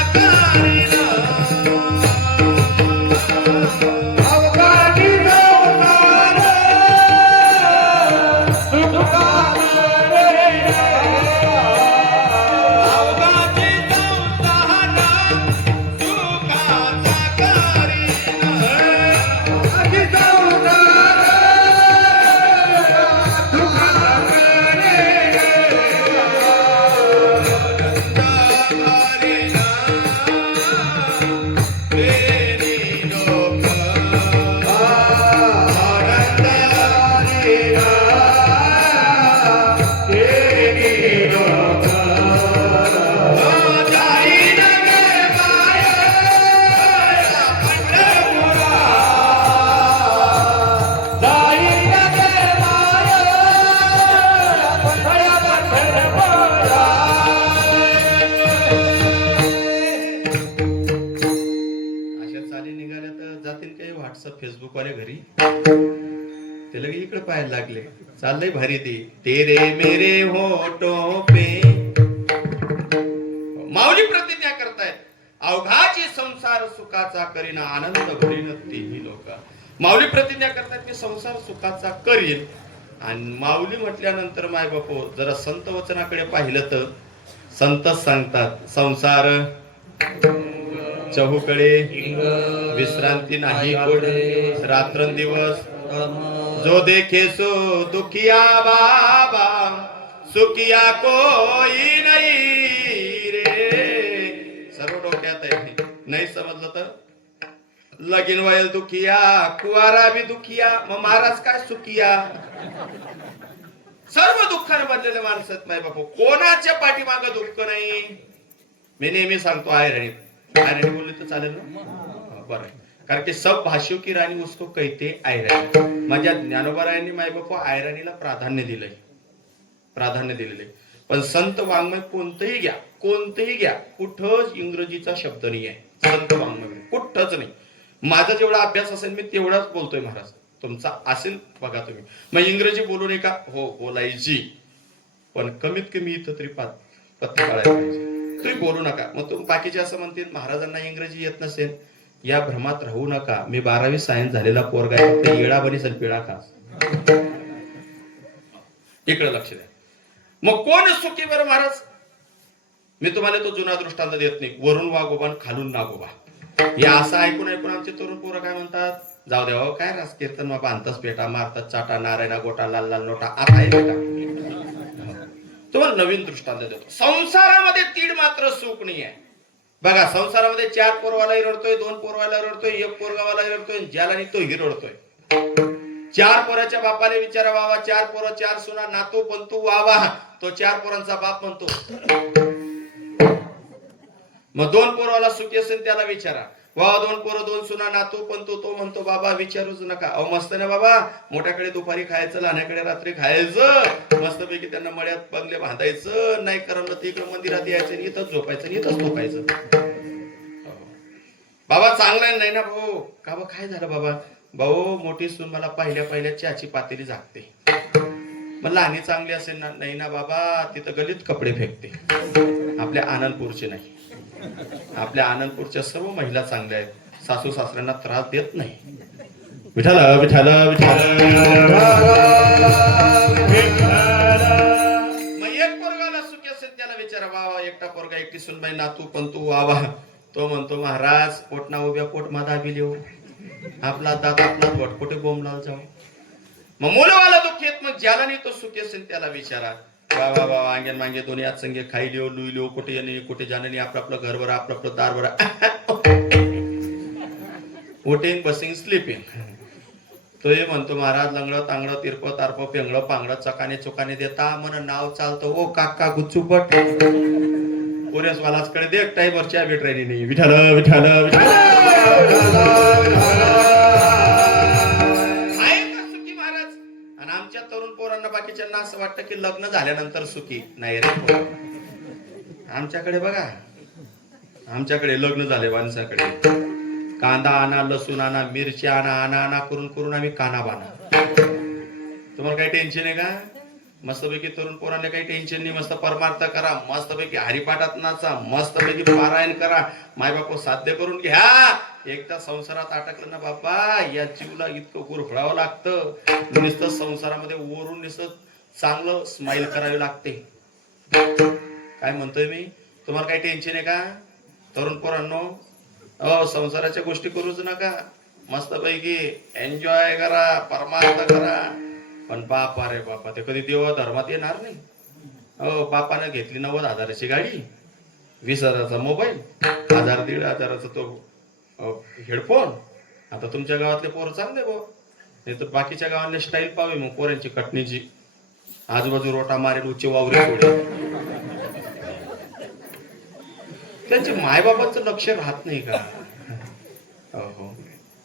फेसबुक वाले घरी ते लगे इकडे पाहायला लागले. चाललंय भारी ते तेरे मेरे होठों पे. माऊली प्रतिज्ञा करतायत, अवघाची संसार सुखाचा करीन आनंद भरीन तेही लोक. माऊली प्रतिज्ञा करतायत की संसार सुखाचा करीन. आणि माऊली म्हटल्यानंतर माय बापू जरा संत वचनाकडे पाहिलं तर संत सांगतात संसार चहूकडे विश्रांती नाही कोड रात्रंदिवस जो देखे सो दुखिया बाबा सुखिया कोई नाही रे. सर्व डोक्यात आहे. नाही समजलं तर लगीन व्हायल दुखिया कुवारा बी दुखिया मग महाराज काय सुखिया. सर्व दुःखाने बनलेले माणसं माय बापू. कोणाच्या पाठीमागं दुःख नाही. मी नेहमी सांगतो आयराणी बोलले तर चालेल ना. बरं कारण की सब भाषियों की राणी उसको कहते आयराणी. माझ्या ज्ञानोबारायांनी माय बापू आयराणीला प्राधान्य दिलेले. पण संत वाङ्मय कोणतंही घ्या कुठंच इंग्रजीचा शब्द नाही आहे. संत वाङ्मय कुठंच नाही. माझा जेवढा अभ्यास असेल मी तेवढाच बोलतोय महाराज. तुमचा असेल बघा तुम्ही. मग इंग्रजी बोलू नये का. हो बोलायची पण कमीत कमी इथं तरी पत्ते काढायला पाहिजे. तुम्ही बोलू नका. मग तुम्ही बाकीचे असं म्हणतील महाराजांना इंग्रजी येत नसेल. या भ्रमात राहू नका. मी 12वी सायन्स झालेला पोरगा आहे. फक्त येडा बनीसल पिळा खास. इकडे लक्ष द्या. मग कोण सुखी बरं महाराज. मी तुम्हाला तो जुना दृष्टांत देत नाही. वरून वागोबा खालून नागोबा. या असं ऐकून आमचे तरुण पोरं काय म्हणतात. जाऊ द्या काय रास कीर्तन मग बांधताच पेटा मारतात चाटा नारायणा गोटा लाल लाल नोटा आता आहे बेटा. तुम्हाला नवीन दृष्टांत देतो. संसारामध्ये तीड मात्र सुख नाही आहे. बघा संसारामध्ये 4 पोरवालाही रडतोय 2 पोरवाला रडतोय 1 पोरगावालाही रडतोय ज्याला नाही तोही रडतोय. 4 पोराच्या बापाने विचारा वावा 4 पोरं 4 सुना नातू पंतू वावा. तो 4 पोरांचा बाप म्हणतो. मग 2 पोरवाला सुखी असेल त्याला विचारा वा 2 पोरं 2 सुना नातू पंतू. तो म्हणतो बाबा विचारूच नका. अहो मस्त ना बाबा. मोठ्याकडे दुपारी खायचं लहान्याकडे रात्री खायचं. मस्तपैकी त्यांना मळ्यात बंगले बांधायचं. नाही करमलं तर इकडं मंदिरात यायचं इथंच झोपायचं इथंच झोपायचं. बाबा चांगला नाही ना भाऊ. का बा काय झालं बाबा. भाऊ मोठी सून मला पहिल्या चहाची पातेली झाकते. मग लहानी चांगली असेल ना. नाही ना बाबा तिथं गलीत कपडे फेकते. आपल्या आनंदपूरचे नाही. आपल्या आनंदपूरच्या सर्व महिला चांगल्या आहेत. सासू सासऱ्यांना त्रास देत नाही. विठाल विठाल विठाल. मग एक पोरगाला सुखी असेल त्याला विचारा वा एकटा पोरगा एकटी सुनबाई नातू पंतू वावा. तो म्हणतो महाराज पोटना उभ्या पोट मादा बिलिओ. आपला दात आपला वट कुठे बोंबलाल जाऊ. मग मुलवाला दुःखी येत. मग ज्याला नाही तो सुखी असेल त्याला विचारा वा वा अंगेन मांगे दोन्ही हात संगे खाई लिओ लुई लिओ कुठे येणे कुठे जाणे आपलं घर बरं आपलं दार बरं. उठेन बसिंग स्लीपिंग. तो हे म्हणतो महाराज लंगडं तांगडं तिरपं तारपं पेंगळं पांगडं चकाने चोकाने देता मन नाव चालतं ओ काका गुच्चूपट. पोरेस वालाचकडे दे टाईमवरच्या भेटरायनी नाही. विठाल विठाल बाकीच्यांना असं वाटतं की लग्न झाल्यानंतर सुखी नाही रे. आमच्याकडे बघा आमच्याकडे लग्न झाले माणसाकडे कांदा आणा लसूण आणा मिरची आणा आणा करून करून आम्ही काना बाना. तुम्हाला काही टेन्शन आहे का. मस्तपैकी तरुण पोरांना काही टेन्शन नाही. मस्त परमार्थ करा. मस्तपैकी हरिपाठात नाचा. मस्तपैकी पारायण करा. मायबाप साध्य करून घ्या. एकदा संसारात अटकलं ना बाबा या जीवला इतकं गुरफळावं लागतं. नुसतं संसारामध्ये वरून नुसतं चांगलं स्माइल करावी लागते. काय म्हणतोय मी. तुम्हाला काही टेन्शन आहे का तरुण पोरांनो. संसाराच्या गोष्टी करूच नका. मस्तपैकी एन्जॉय करा परमार्थ करा. पण बापा रे बापा ते कधी देव धर्मात येणार नाही. बापाने घेतली 90,000ची गाडी 20,000चा मोबाईल 1,000-1,500चा तो हेडफोन. आता तुमच्या गावातले पोरं चांगले भाऊ. नाही तर बाकीच्या गावांना स्टाईल पाहावी मग पोरांची कटणीची. आजूबाजू रोटा मारेल उच्च वावरे सोडेल. त्यांच्या मायबापाचं लक्ष राहत नाही का. हो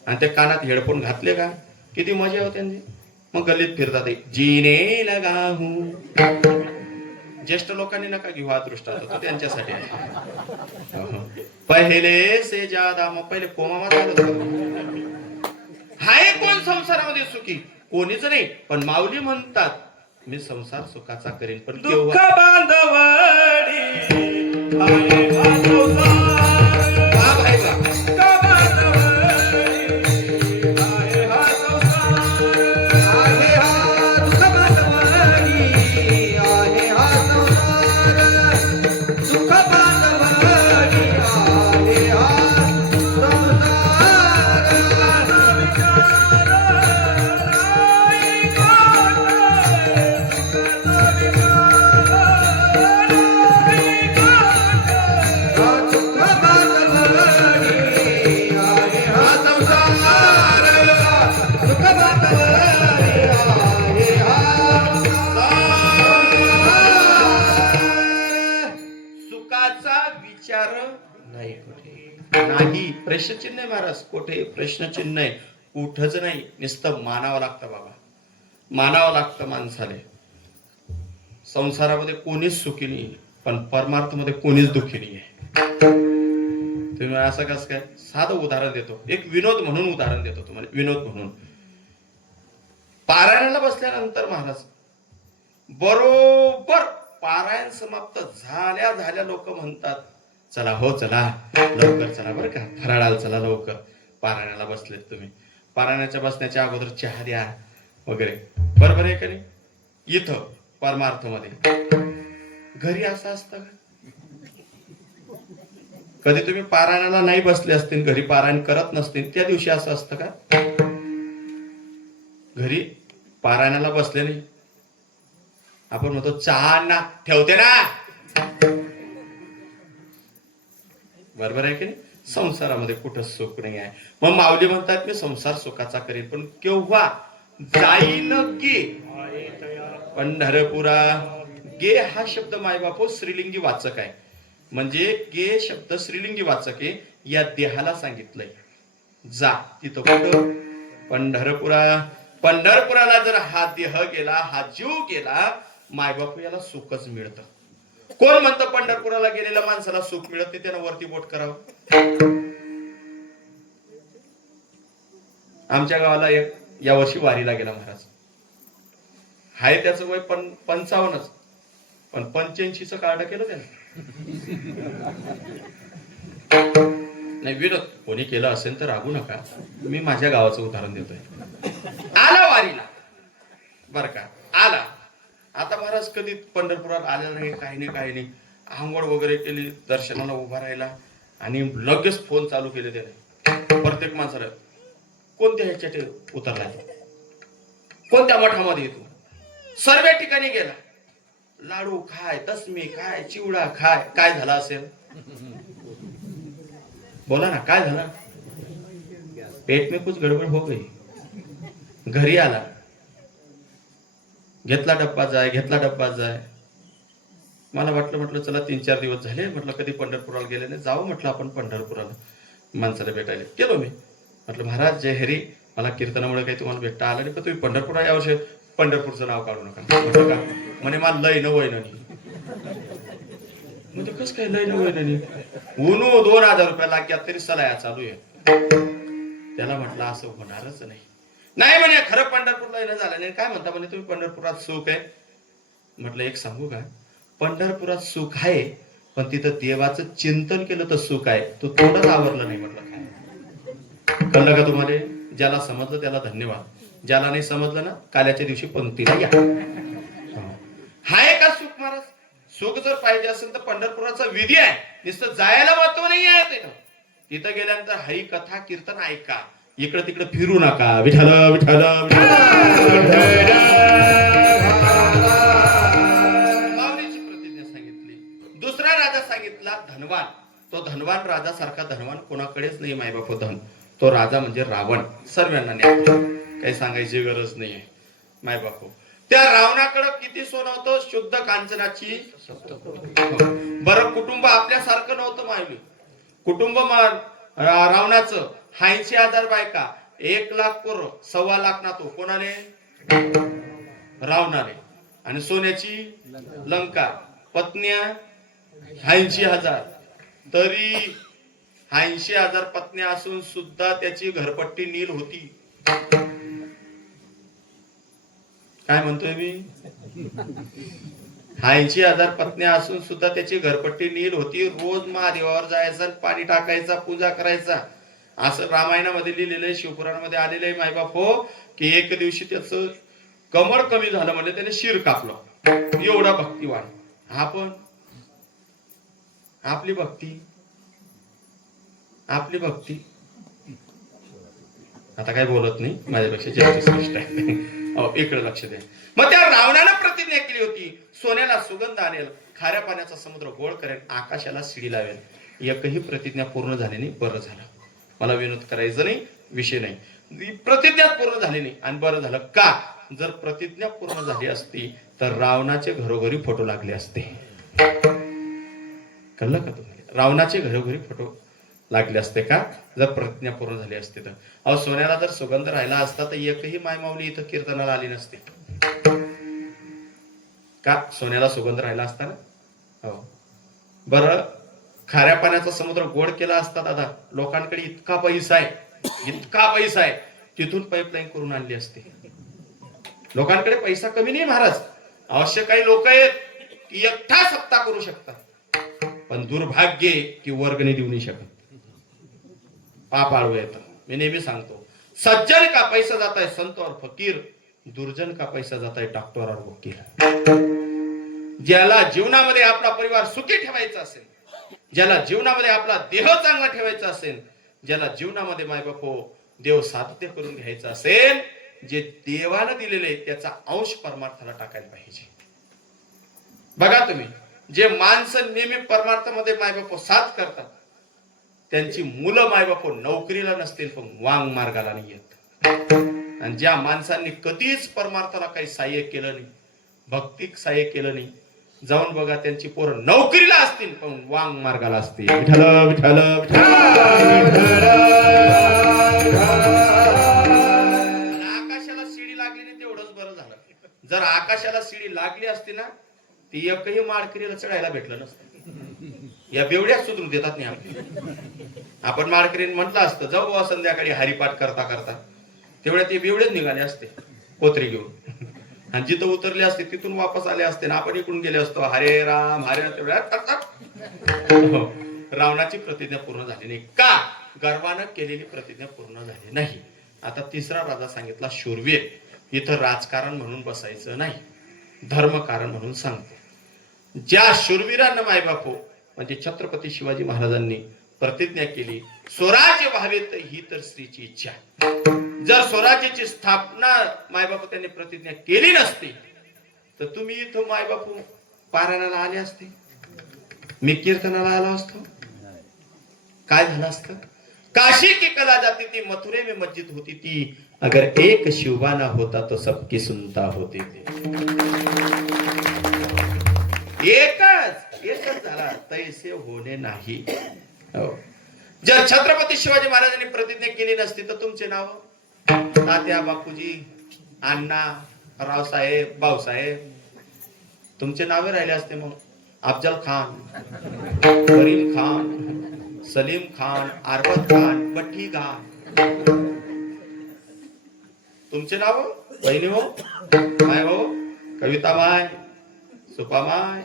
आणि त्या कानात हेडफोन घातले का किती मजा होते त्यांची. मग गल्लीत फिरतात जीने लगा हूं. ज्येष्ठ लोकांनी नका घेऊ हा दृष्टांत तो त्यांच्यासाठी आहे. पहिले से ज्यादा मग पहिले कोमामा हाय कोण संसारामध्ये सुखी कोणीच नाही. पण माऊली म्हणतात मी संसार सुखाचा करीन पण दुःख बांधवडी नाही कुठे. नाही. प्रश्नचिन्ह आहे महाराज. कुठे प्रश्नचिन्ह आहे? कुठंच नाही. नुसतं मानावं लागतं बाबा, मानावं लागतं माणसाले. संसारामध्ये कोणीच सुखी नाही, पण परमार्थमध्ये कोणीच दुःखी नाही आहे. तुम्ही असं कसं काय? साधं उदाहरण देतो, एक विनोद म्हणून उदाहरण देतो तुम्हाला, विनोद म्हणून. पारायणाला बसल्यानंतर महाराज बरोबर पारायण समाप्त झाल्या झाल्या लोक म्हणतात, चला हो चला लवकर चला बरं का, फराळाला चला लवकर. पारायणाला बसलेत तुम्ही, पारायणाच्या बसण्याच्या अगोदर चहा द्या वगैरे, बरोबर आहे का नाही? इथं परमार्थ मध्ये घरी असं असतं का? कधी तुम्ही पारायणाला नाही बसले असतील, घरी पारायण करत नसतील, त्या दिवशी असं असतं का? घरी पारायणाला बसले नाही, आपण म्हणतो चहा ना ठेवते ना, बरोबर आहे की नाही? संसारामध्ये कुठं सुख नाही आहे. मग माऊली म्हणतात मी संसार सुखाचा करीन, पण केव्हा? जाईन गे पंढरपुरा. गे हा शब्द मायबापो स्त्रीलिंगी वाचक आहे. म्हणजे गे शब्द स्त्रीलिंगी वाचक आहे. या देहाला सांगितलंय जा तिथं. कुठं? पंढरपुरा. पंढरपुराला जर हा देह गेला, हा जीव गेला, मायबापू याला सुखच मिळतं. कोण म्हणतं पंढरपुराला गेलेल्या माणसाला सुख मिळत नाही? त्यानं वरती बोट करावं. आमच्या गावाला एक यावर्षी वारीला गेला महाराज. हाय त्याचं वय 55च, पण 85चं कार्ड केलं त्यानं. नाही विरोध कोणी केलं असेल तर रागू नका, मी माझ्या गावाचं उदाहरण देतोय. आला वारीला बर का, आला. आता महाराज कधी पंढरपुरात आलेला नाही, काही नाही. आंघोळ वगैरे केली, दर्शनाला उभा राहिला आणि लगेच फोन चालू केले त्याने प्रत्येक माणसाला. कोणत्या ह्याच्यात उतरलाय, कोणत्या मठामध्ये येतो, सर्व ठिकाणी गेला. लाडू खाय, तस्मी खाय, चिवडा खाय. काय झाला असेल? बोला ना, काय झालं? पेट में कुछ गडबड हो गई. घरी आला, घेतला डब्बा जाय. मला म्हटलं चला 3-4 दिवस झाले, म्हटलं कधी पंढरपुराला गेले नाही, जाऊ म्हटलं आपण पंढरपुराला माणसाला भेटायला. गेलो मी. म्हटलं महाराज जय हरी, मला कीर्तनामुळे काही तुम्हाला भेटता आलं नाही, पण तुम्ही पंढरपुरा यावर्षी पंढरपूरचं नाव काढू नका. म्हटलं का? म्हणे मला लय न वय नाही. म्हणजे कसं काय लय न वय नाही? उनो 2000 रुपये लागतात तरी सलाया चालू आहे. त्याला म्हटलं असं होणारच नाही. नाही म्हणे खरं पंढरपूरला येणं झालं नाही. काय म्हणता म्हणे तुम्ही पंढरपुरात सुख आहे? म्हटलं एक सांगू का, पंढरपुरात सुख आहे, पण तिथं देवाचं चिंतन केलं तर सुख आहे. तो तोंडच आवरलं नाही. म्हटलं काय कळलं का तुम्हाला? ज्याला समजलं त्याला धन्यवाद, ज्याला नाही समजलं ना काल्याच्या दिवशी पंक्तीला या. हाय का सुख महाराज? सुख जर पाहिजे असेल तर पंढरपुराचा विधी आहे, नुसतं जायला महत्व नाही आहे. तिथं गेल्यानंतर हरी कथा कीर्तन ऐका, इकडे तिकडे फिरू नका. विठ्ठल विठ्ठल माऊलीची प्रतिज्ञा सांगितली. दुसरा राजा सांगितला धनवान. तो धनवान राजा सारखा धनवान कोणाकडेच नाही मायबाप. धन तो राजा म्हणजे रावण. सर्वांना काही सांगायची गरज नाहीये मायबाप. त्या रावणाकडे किती सोनं होतं? शुद्ध कांचनाची. बरं कुटुंब आपल्यासारखं नव्हतं मायली. कुटुंब रावणाचं 80,000 बायका, 1,00,000 पोरं, 1,25,000 नातू. कोणाने? रावणाने. आणि सोन्याची लंका. पत्न्या 80,000. तरी 80,000 पत्न्या असून सुद्धा त्याची घरपट्टी नील होती. काय म्हणतोय मी? 80,000 पत्न्या असून सुद्धा त्याची घरपट्टी नील होती. रोज महादेवावर जायचं, पाणी टाकायचा, पूजा करायचा. असं रामायणामध्ये लिहिलेलं आहे, शिवपुराणामध्ये आलेलं आहे मायबाप हो, की एक दिवशी त्याचं कमळ कमी झालं म्हणजे त्याने शिर कापलं. एवढा भक्तिवान. आपण आपली भक्ती आता काय बोलत नाही, माझ्यापेक्षा जास्त स्पष्ट आहे. इकडे लक्ष द्या. मग त्या रावणानं प्रतिज्ञा केली होती, सोन्याला सुगंध आणेल, खाऱ्या पाण्याचा समुद्र गोळ करेल, आकाशाला शिडी लावेल. एकही प्रतिज्ञा पूर्ण झाली नाही. बरं झालं, मला विनोद करायचं नाही, विषय नाही. प्रतिज्ञा पूर्ण झाली नाही. आणि बरं झालं का? जर प्रतिज्ञा पूर्ण झाली असती तर रावणाचे घरोघरी फोटो लागले असते. कळलं का तुम्हाला? रावणाचे घरोघरी फोटो लागले असते का, जर प्रतिज्ञा पूर्ण झाली असते तर. अहो सोन्याला जर सुगंध राहिला असता तर एकही मायमाऊली इथं कीर्तनाला आली नसते का. सोन्याला सुगंध राहिला असता ना. हो बरं, खाऱ्या पाण्याचा समुद्र गोड केला असता दादा, लोकांकडे इतका पैसा आहे, तिथून पाईपलाईन करून आणली असते. लोकांकडे पैसा कमी नाही महाराज, अवश्य काही लोक आहेत की एकटा सत्ता करू शकतात, पण दुर्भाग्य की वर्गणी देऊ नाही शकत. पाप आळू येतं. मी नेहमी सांगतो, सज्जन का पैसा जाता है संत और फकीर, दुर्जन का पैसा जाता है डॉक्टर और वकील. ज्याला जीवनामध्ये आपला परिवार सुखी ठेवायचा असेल, ज्याला जीवनामध्ये आपला देह चांगला ठेवायचा असेल, ज्याला जीवनामध्ये मायबापो देव साध्य करून घ्यायचा असेल, जे देवानं दिलेले त्याचा अंश परमार्थाला टाकायला पाहिजे. बघा तुम्ही, जे माणसं नेहमी परमार्थामध्ये मायबापो साथ करतात, त्यांची मुलं मायबापो नोकरीला नसतील पण वांग मार्गाला नाही येत. आणि ज्या माणसांनी कधीच परमार्थाला काही सहाय्य केलं नाही, भक्तिक सहाय्य केलं नाही, जाऊन बघा त्यांची पोरं नोकरीला असतील पण वांग मार्गाला असतील. विठ्ठल विठ्ठल आकाशाला शिडी लागली नाही तेवढंच बरं झालं. जर आकाशाला शिडी लागली असती ना, ती एकही माळकरीला चढायला भेटलं नसतं. या बेवड्या सुधरू देतात नाही. आपण माळकरीन म्हटलं असतं जाऊ संध्याकाळी हरिपाठ करता करता, तेवढ्या ते बेवडेच निघाले असते कोत्री घेऊन, आणि जिथं उतरले असते तिथून वापस आले असते ना, आपण इकडून गेले असतो हरे राम हरे राम. तेवढ्या रावणाची प्रतिज्ञा पूर्ण झाली नाही का, गर्वानं केलेली प्रतिज्ञा पूर्ण झाली नाही. आता तिसरा राजा सांगितला शूरवीर. इथं राजकारण म्हणून बसायचं नाही, धर्मकारण म्हणून सांगतो. ज्या शूरवीरांना मायबापो म्हणजे छत्रपती शिवाजी महाराजांनी प्रतिज्ञा केली, स्वराज्य व्हावेत ही तर स्त्रीची इच्छा. जर स्वराज्याची स्थापना मायबापू त्यांनी प्रतिज्ञा केली नसती तर तुम्ही इथं मायबापू पारायणाला आले असते, मी कीर्तनाला आलो असतो, काय झालं असतं. काशी की कला जाती थी, मथुरे में मस्जिद होती थी, अगर एक शिवबाना होता तो सबकी सुनता होते थे. एकच झाला, तैसे होणे नाही. जर छत्रपती शिवाजी महाराजांनी प्रतिज्ञा केली नसती तर तुमचे नाव तात्या, बापूजी, अण्णा, रावसाहेब, भाऊसाहेब तुमचे नावे राहिले असते. मग अफजल खान, करीम खान, सलीम खान, अरबत खान, बट्टी खान तुमचे नाव. बहिणी हो, माय हो, कविता माय, सुपा माय,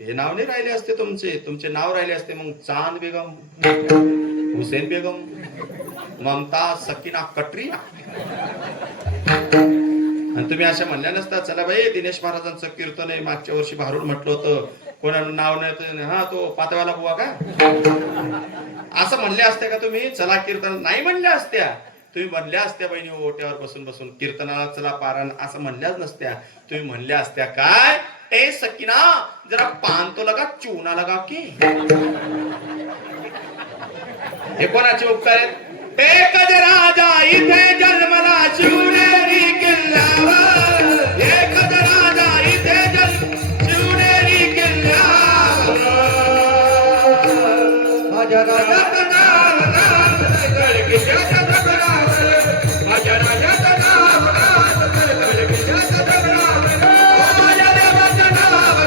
हे नाव नाही राहिले असते तुमचे. तुमचे नाव राहिले असते मग चांद बेगम, हुसेन बेगम, ममता, सकीना, कटरीना. आणि तुम्ही अशा म्हणल्या नसता चला बाई दिनेश महाराजांचं कीर्तन आहे, मागच्या वर्षी भारून म्हटलं होतं, कोणाला नाव नाही, हा तो पातव्याला बुवा का, असं म्हणले असते का तुम्ही. चला कीर्तन नाही म्हणल्या असत्या तुम्ही, म्हणल्या असत्या बहिणी ओट्यावर बसून बसून कीर्तनाला चला पारायण असं म्हणल्याच नसत्या. तुम्ही म्हणल्या असत्या काय, ए सकीना जरा पान तो लगा, चूना लगा की. हे कोणाचे उपकार आहेत. एकच राजा इथे जन्मला शिवनेरी किल्ल्यावर, एकच राजा इथे शिवनेरी किल्ल्यावर. माझ्या राजाचं नाव गडकिल्ल्याचं दगडावर, माझ्या राजाचं नाव गडकिल्ल्याचं दगडावर, माझ्या देवाचं नाव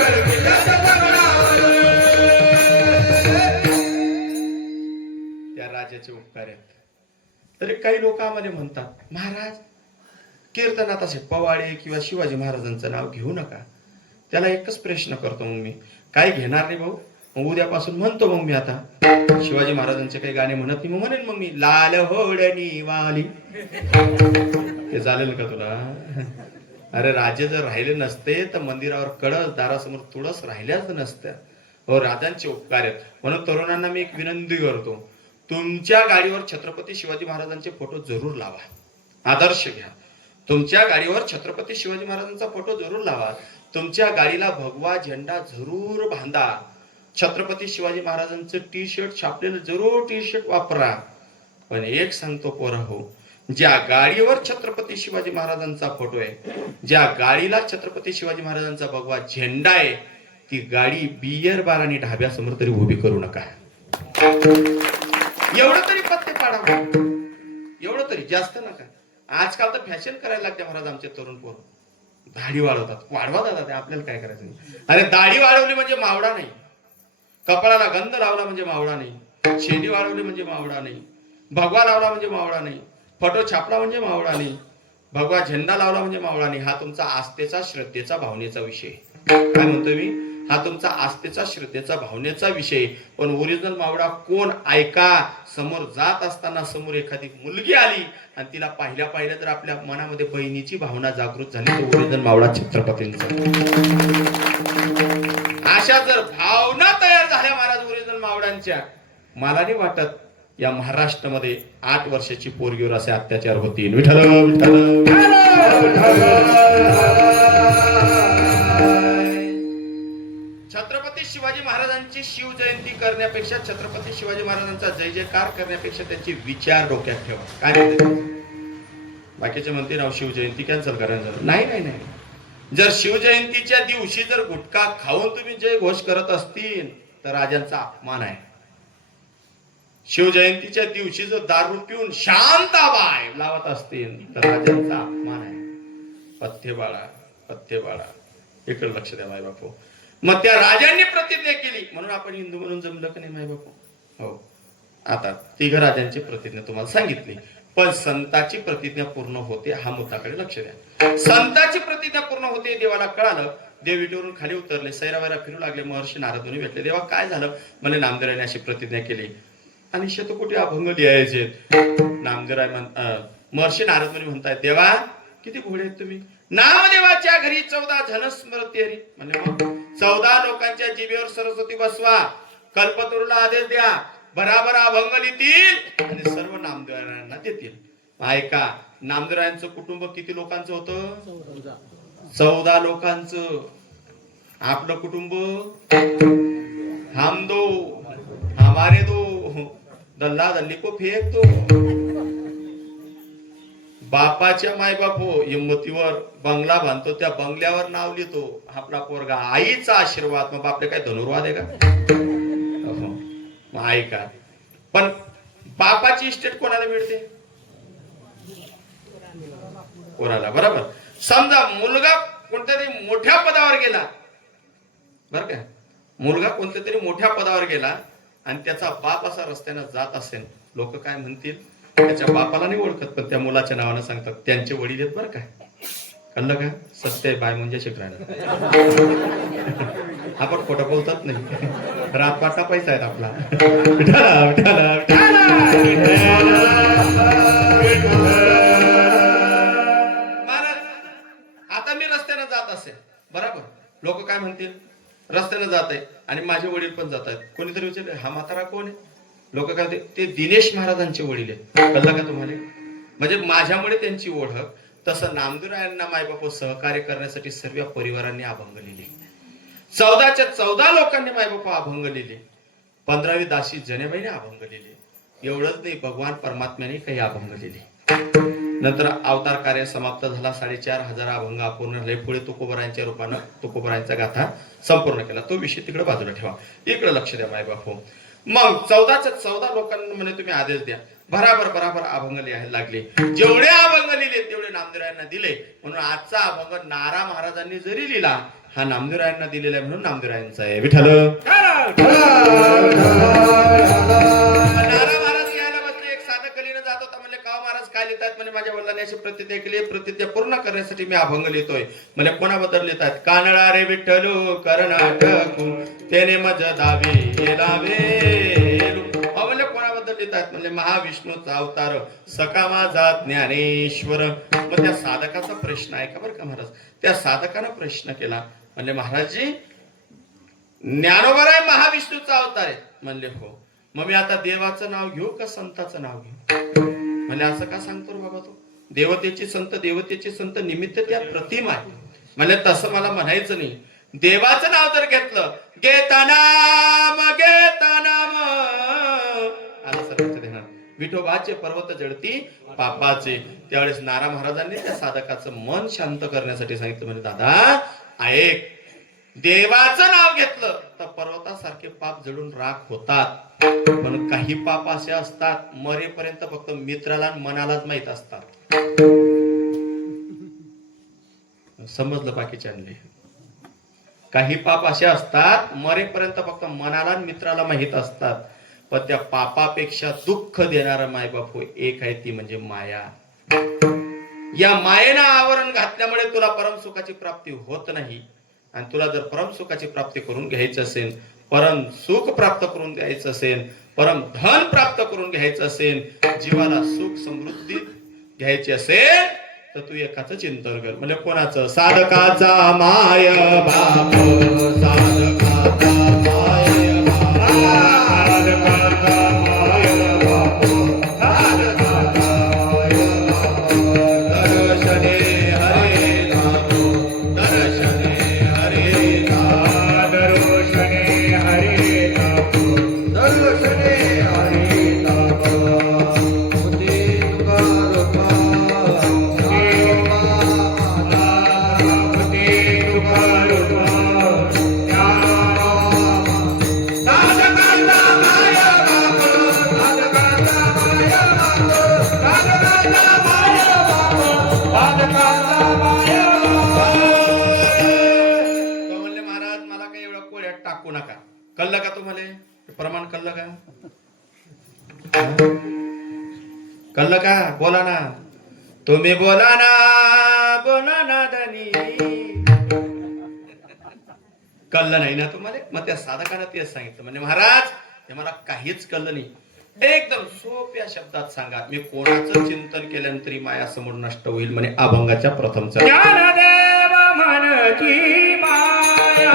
गडकिल्ल्याचं दगडावर. त्या राजाचे उपकार आहेत. तरी काही लोक आम्हाला म्हणतात महाराज कीर्तनात असे पवाडे किंवा शिवाजी महाराजांचं नाव घेऊ नका. त्याला एकच प्रश्न करतो मग मी, काय घेणार नाही भाऊ, मग उद्यापासून म्हणतो मग मी आता शिवाजी महाराजांचे काही गाणे म्हणत नाही, मग म्हणेन मग मी लाल होडणी वाली. ते चालेल का तुला. अरे राजे जर राहिले नसते तर मंदिरावर कळस, दारासमोर तुळस राहिल्याच नसत्या. हो राजांचे उपकार आहेत. म्हणून तरुणांना मी एक विनंती करतो, तुमच्या गाडीवर छत्रपती शिवाजी महाराजांचे फोटो जरूर लावा, आदर्श घ्या. तुमच्या गाडीवर छत्रपती शिवाजी महाराजांचा फोटो जरूर लावा. तुमच्या गाडीला भगवा झेंडा जरूर बांधा. छत्रपती शिवाजी महाराजांचं टी शर्ट छापलेलं जरूर टी शर्ट वापरा. पण एक सांगतो पोरा हो, ज्या गाडीवर छत्रपती शिवाजी महाराजांचा फोटो आहे, ज्या गाडीला छत्रपती शिवाजी महाराजांचा भगवा झेंडा आहे, ती गाडी बियर बार आणि ढाब्यासमोर तरी उभी करू नका. एवढं तरी पत्ते पाडावं, एवढं तरी, जास्त नका. आजकाल तर फॅशन करायला लागते महाराज. आमचे तरुण पोरं दाढी वाढवतात. वाढवा दादा, ते आपल्याला काय करायचं. अरे दाढी वाढवली म्हणजे मावडा नाही, कपाळाला गंध लावला म्हणजे मावळा नाही, शेंडी वाढवली म्हणजे मावळा नाही, भगवा लावला म्हणजे मावळा नाही, फोटो छापला म्हणजे मावळा नाही, भगवा झेंडा लावला म्हणजे मावळा नाही. हा तुमचा आस्थेचा, श्रद्धेचा, भावनेचा विषय. काय म्हणतोय मी? हा तुमचा आस्थेचा, श्रद्धेचा, भावनेचा विषय. पण ओरिजिनल मावळा कोण? ऐका, समोर जात असताना समोर एखादी मुलगी आली आणि तिला पाहिल्या पाहिल्या तर आपल्या मनामध्ये बहिणीची भावना जागृत झाली, तर ओरिजिनल मावळा छत्रपतींचा. अशा जर भावना तयार झाल्या महाराज ओरिजिनल मावळ्यांच्या, मला नाही वाटत या महाराष्ट्रामध्ये 8 वर्षाची पोरगीवर असे अत्याचार होतील. विठ्ठल विठ्ठल. छत्रपती शिवाजी महाराजांची शिवजयंती करण्यापेक्षा, छत्रपती शिवाजी महाराजांचा जय जयकार करण्यापेक्षा त्यांचे विचार डोक्यात ठेवा. काय म्हणते? बाकीचे म्हणते राव शिवजयंती कॅन्सल करायचं. नाही नाही नाही. जर शिवजयंतीच्या दिवशी जर गुटखा खाऊन तुम्ही जय घोष करत असतील तर राजांचा अपमान आहे. शिवजयंतीच्या दिवशी जर दारू पिऊन शांताबाई लावत असतील तर राजांचा अपमान आहे. पथ्य बाळा, पथ्य बाळा, इकडे लक्ष द्या माय बापू. मग त्या राजांनी प्रतिज्ञा केली म्हणून आपण हिंदू म्हणून जमलं का नाही माय बापू? हो. आता 3 राजांची प्रतिज्ञा तुम्हाला सांगितली, पण संताची प्रतिज्ञा पूर्ण होते हा मुद्द्याकडे लक्ष द्या. संताची प्रतिज्ञा पूर्ण होते. देवाला कळालं, देव विटेवरून खाली उतरले, सैरावैरा फिरू लागले. महर्षी नारदमुनी भेटले. देवा काय झालं? म्हणे नामदेवाने अशी प्रतिज्ञा केली आणि शतकोटी अभंग लिहायचे. नामदेवराय महर्षी नारदमुनी म्हणतायत, देवा किती घोडे आहेत तुम्ही? नामदेवाच्या घरी 14 जन स्मरती हरी. म्हणजे मग 14 लोकांच्या जिभेवर सरस्वती बसवा, कल्पतरूला आदेश द्या, बराबर अभंग लिहितील आणि सर्व नामदेवरायांना देतील. ऐका, नामदेवरायांचं कुटुंब किती लोकांचं होतं? 14 लोकांचं. आपलं कुटुंब हम दो हमारे दो, दल्ला दल्ली को फेक दो. बापाच्या मायबाप हो हिंमतीवर बंगला बांधतो, त्या बंगल्यावर नाव लिहितो आपला पोरगा. आईचा आशीर्वाद. मग बापले काय धनुर्वाद आहे का? मग ऐका, पण बापाची इस्टेट कोणाला मिळते? कोणाला? बरोबर. समजा मुलगा कोणत्या तरी मोठ्या पदावर गेला, बरं का, मुलगा कोणत्या तरी मोठ्या पदावर गेला आणि त्याचा बाप असा रस्त्यानं जात असेल, लोक काय म्हणतील? त्याच्या बापाला नाही ओळखत पण त्या मुलाच्या नावानं सांगतात त्यांचे वडील आहेत बरं का. कळलं का? सत्य बाय म्हणजे शिकरायला. आपण खोटं बोलतात नाही. रातपाटा पैसा आहेत आपला. महाराज, आता मी रस्त्यानं जात असेल, बरोबर, लोक काय म्हणतील? रस्त्यानं जात आहे आणि माझे वडील पण जात आहेत. कोणीतरी विचारले, हा म्हातारा कोण आहे? लोक काय म्हणते, ते दिनेश महाराजांचे वडील आहेत. कळलं का तुम्हाला? म्हणजे माझ्यामुळे त्यांची ओळख. तसं नामदेवरायांना मायबाप सहकार्य करण्यासाठी सर्व परिवारांनी अभंग लिहिले. 14च्या 14 लोकांनी मायबाप अभंग लिहिले. 15वी दासी जनेबाईने अभंग लिहिले. एवढंच नाही, भगवान परमात्म्याने काही अभंग लिहिले. नंतर अवतार कार्य समाप्त झाला. 4,500 अभंग अपूर्ण झाले. पुढे तुकोबरायांच्या रूपानं तुकोबरायांचा गाथा संपूर्ण केला. तो विषय तिकडे बाजूला ठेवा, इकडे लक्ष द्या मायबाप. मग 14च्या 14 लोकांना म्हणे तुम्ही आदेश द्या. बराबर बराबर अभंग लिहायला लागले. जेवढे अभंग लिहिले तेवढे नामदेवरायांना दिले. म्हणून आजचा अभंग नारा महाराजांनी जरी लिहिला, हा नामदेवरायांना दिलेला आहे म्हणून नामदेवरायांचा आहे. विठ्ठल. नारा महाराज लिहायला बसले. एक साधक कलीनं जात होता. म्हणले, का महाराज काय लिहितात? म्हणे, माझ्या वडिलांनी अशी प्रतिज्ञा केली, प्रतिज्ञा पूर्ण करण्यासाठी मी अभंग लिहितोय. म्हणजे कोणाबद्दल लिहितात? कानडा रे विठ्ठलू कर्नाटकू त्याने मज दावे लावे. म्हणजे कोणाबद्दल लिहितात? म्हणजे महाविष्णूचा अवतार सखा माझा ज्ञानेश्वर. मग त्या साधकाचा प्रश्न आहे का बरं का महाराज? त्या साधकानं प्रश्न केला. म्हणले, महाराजजी ज्ञानोबर आहे महाविष्णूचा अवतार आहे. म्हणले, हो. मग मी आता देवाचं नाव घेऊ का संताचं नाव घेऊ? म्हणजे असं का सांगतो रे बाबा तू? देवतेचे संत निमित्त त्या प्रतिमा आहे. म्हणजे तसं मला म्हणायचं नाही. देवाचं नाव जर घेतलं, घेता नाम आलं सर्वांच्या ध्यानात, विठोबाचे पर्वत जडती पापाचे. त्यावेळेस नारा महाराजांनी त्या साधकाचं मन शांत करण्यासाठी सांगितलं. म्हणजे दादा ऐक, देवाचं नाव घेतलं तर पर्वतासारखे पाप जळून राख होतात. पण काही पाप असे असतात मरेपर्यंत फक्त मित्राला आणि मनालाच माहित असतात. समजलं बाकीच्यांनी? काही पाप असे असतात मरेपर्यंत फक्त मनाला आणि मित्राला माहित असतात. पण त्या पापापेक्षा दुःख देणारा मायबाप होय एक आहे, ती म्हणजे माया. या मायेनं आवरण घातल्यामुळे तुला परमसुखाची प्राप्ती होत नाही. आणि तुला जर परमसुखाची प्राप्ती करून घ्यायची असेल, परम सुख प्राप्त करून घ्यायचं असेल, परम धन प्राप्त करून घ्यायचं असेल, जीवाला सुख समृद्धी घ्यायची असेल तर तू एकाच चिंतन कर. म्हणजे कोणाचं? साधकाचा माय बाप, साधकाचा माय टाकू नका. कळलं का तुम्हाला? प्रमाण कळलं का? कळलं का? बोला ना तुम्ही, बोला ना धनी. कळलं नाही ना तुम्हाला? मग त्या साधकानं तेच सांगितलं. म्हणजे महाराज हे मला काहीच कळलं नाही. एकदम सोप्या शब्दात सांगा, मी कोणाचं चिंतन केल्यानंतर माया समोर नष्ट होईल. म्हणे अभंगाच्या प्रथमचा ज्ञानदेव मनची माया,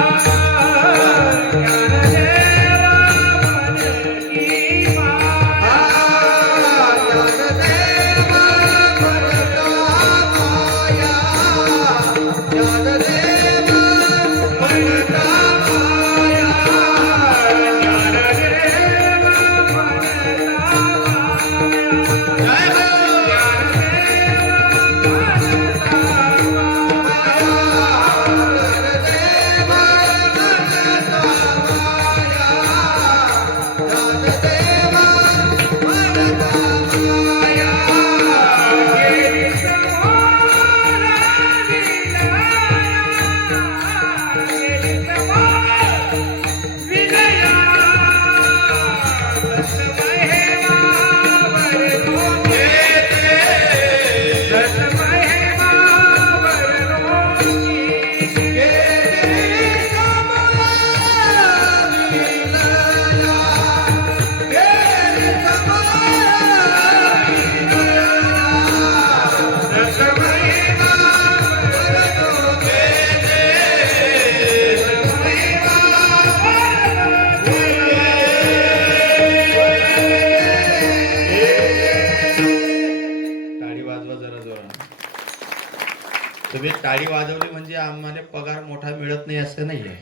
तुम्ही टाळी वाजवली म्हणजे आम्हाला पगार मोठा मिळत नाही असं नाहीये.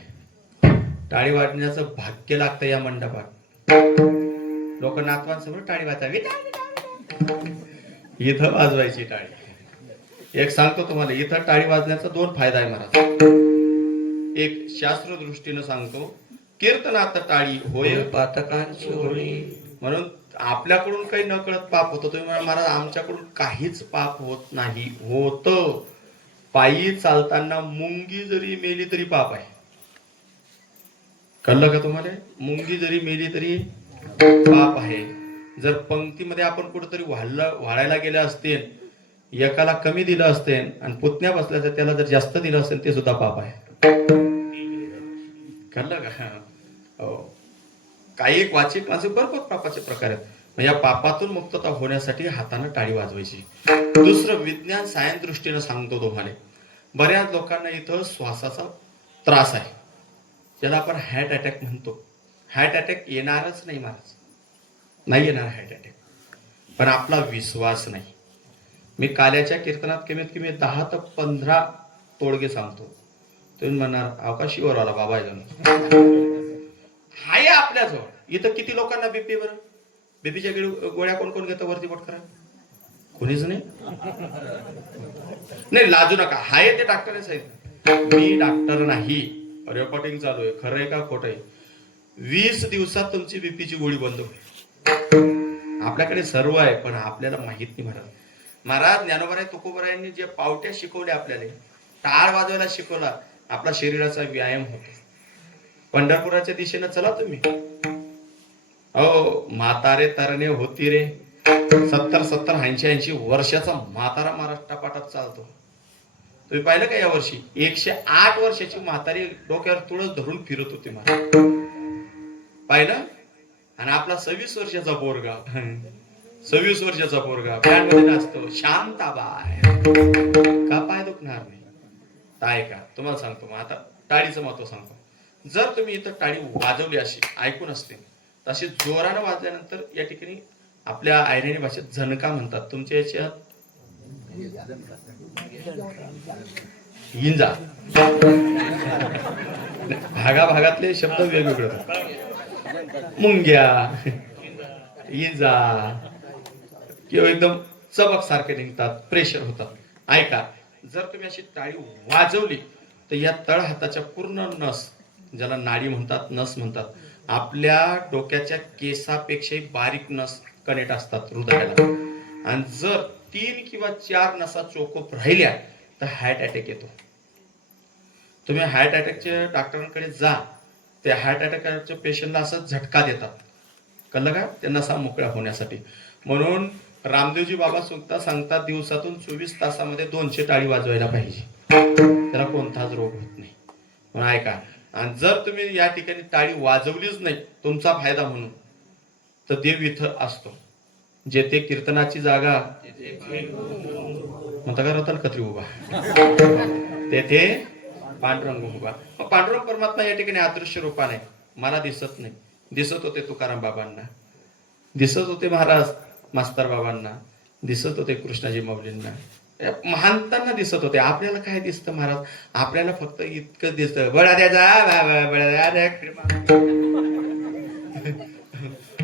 टाळी वाजण्याचं भाग्य लागतं या मंडपात. लोक नातवांसमोर टाळी वाजवावी, इथं वाजवायची टाळी. एक सांगतो तुम्हाला, इथं टाळी वाजण्याचा 2 फायदा आहे महाराज. एक शास्त्र दृष्टीनं सांगतो, कीर्तनात टाळी होय पातकांची होळी. म्हणून आपल्याकडून काही न कळत पाप होतं. तुम्ही म्हणा महाराज आमच्याकडून काहीच पाप होत नाही. होतं. पायी चालताना मुंगी जरी मेली तरी पाप आहे. कळलं का तुम्हाला? मुंगी जरी मेली तरी पाप आहे. जर पंक्तीमध्ये आपण कुठेतरी वाढायला गेले असते, एकाला कमी दिलं असते आणि पुतण्या बसल्याचं त्याला जर जास्त दिलं असेल ते सुद्धा पाप आहे. कळलं का? हो. काही वाचिक माणसे भरपूर पापाचे प्रकार आहेत. या पापातून मुक्तता होण्यासाठी हाताने टाळी वाजवायची. दुसरं विज्ञान सायन्स दृष्टीनं सांगतो तुम्हाला, बऱ्याच लोकांना इथं श्वासाचा त्रास आहे, ज्याला आपण हार्ट अटॅक म्हणतो. हार्ट अटॅक येणारच नाही महाराज, नाही येणार हार्ट अटॅक. पण आपला विश्वास नाही. मी काल्याच्या कीर्तनात कमीत कमी 10 ते 15 तोडगे सांगतो. तुम्ही म्हणणार अवकाशीवर आला बाबा हाय आपल्याजवळ. इथं किती लोकांना बीपी? बरं बीपीच्या गोळ्या कोण कोण घेतं? वरती बोट करा. कोणीच नाही. नाही लाजू नका, हाय ते डॉक्टर आहे. मी डॉक्टर नाही, रेकॉर्डिंग चालू आहे, खरं आहे का खोटं आहे? 20 दिवसात तुमची बीपीची गोळी बंद होईल. आपल्याकडे सर्व आहे पण आपल्याला माहित नाही. महाराज ज्ञानोबराय तुकोबरायांनी जे पावट्या शिकवल्या आपल्याला, टाळ वाजवायला शिकवला, आपला शरीराचा व्यायाम होतो. पंढरपुराच्या दिशेनं चला तुम्ही. हो म्हातारे तरणे होती रे. 70-70, 80-80 वर्षाचा म्हातारा महाराष्ट्रापाठात चालतो. तुम्ही पाहिलं का? या वर्षी 108 वर्षाची म्हातारी डोक्यावर तुळस धरून फिरत होती महाराज, पाहिलं? आणि आपला 26 वर्षाचा पोरगा, 26 वर्षाचा पोरगा बँड मध्ये नाचतो, शांताबाय. का पाय दुखणार नाही? काय का तुम्हाला सांगतो. मग आता टाळीचं महत्व सांगतो. जर तुम्ही इथं टाळी वाजवली, अशी ऐकून असते, तशी जोरानं वाजल्यानंतर या ठिकाणी आपल्या आयरिणी भाषेत झणका म्हणतात. तुमच्या याच्यात इंजा, भागाभागातले शब्द वेगवेगळे होतात. मुंग्या, इंजा किंवा एकदम चबक सारखे निघतात, प्रेशर होतात. ऐका, जर तुम्ही अशी टाळी वाजवली तर या तळ हाताच्या पूर्ण नस, ज्याला नाडी म्हणतात, नस म्हणतात, आपल्या डोक्याच्या केसापेक्षाही बारीक नस कनेक्ट असतात हृदयाला. आणि जर 3 किंवा 4 नसा चोकोप राहिल्या तर हार्ट अटॅक येतो. तुम्ही हार्ट अटॅकच्या डॉक्टरांकडे जा, त्या हार्ट अटॅकच्या पेशंटला असं झटका देतात, कळलं का? त्या नसा मोकळ्या होण्यासाठी. म्हणून रामदेवजी बाबा सुद्धा सांगतात, दिवसातून 24 तासामध्ये 200 टाळी वाजवायला पाहिजे, त्याला कोणताच रोग होत नाही. म्हणून ऐका, आणि जर तुम्ही या ठिकाणी टाळी वाजवलीच नाही तुमचा फायदा म्हणून, तर देव इथं असतो. जेथे कीर्तनाची जागा म्हणता का रतन खत्री उभा, तेथे पांडुरंग उभा. पांडुरंग परमात्मा या ठिकाणी अदृश्य रूपाने, मला दिसत नाही, दिसत होते तुकाराम बाबांना, दिसत होते महाराज मास्तर बाबांना, दिसत होते कृष्णाजी माऊलींना, महानतांना दिसत होते. आपल्याला काय दिसतं महाराज? आपल्याला फक्त इतकं दिसतं, बळा द्या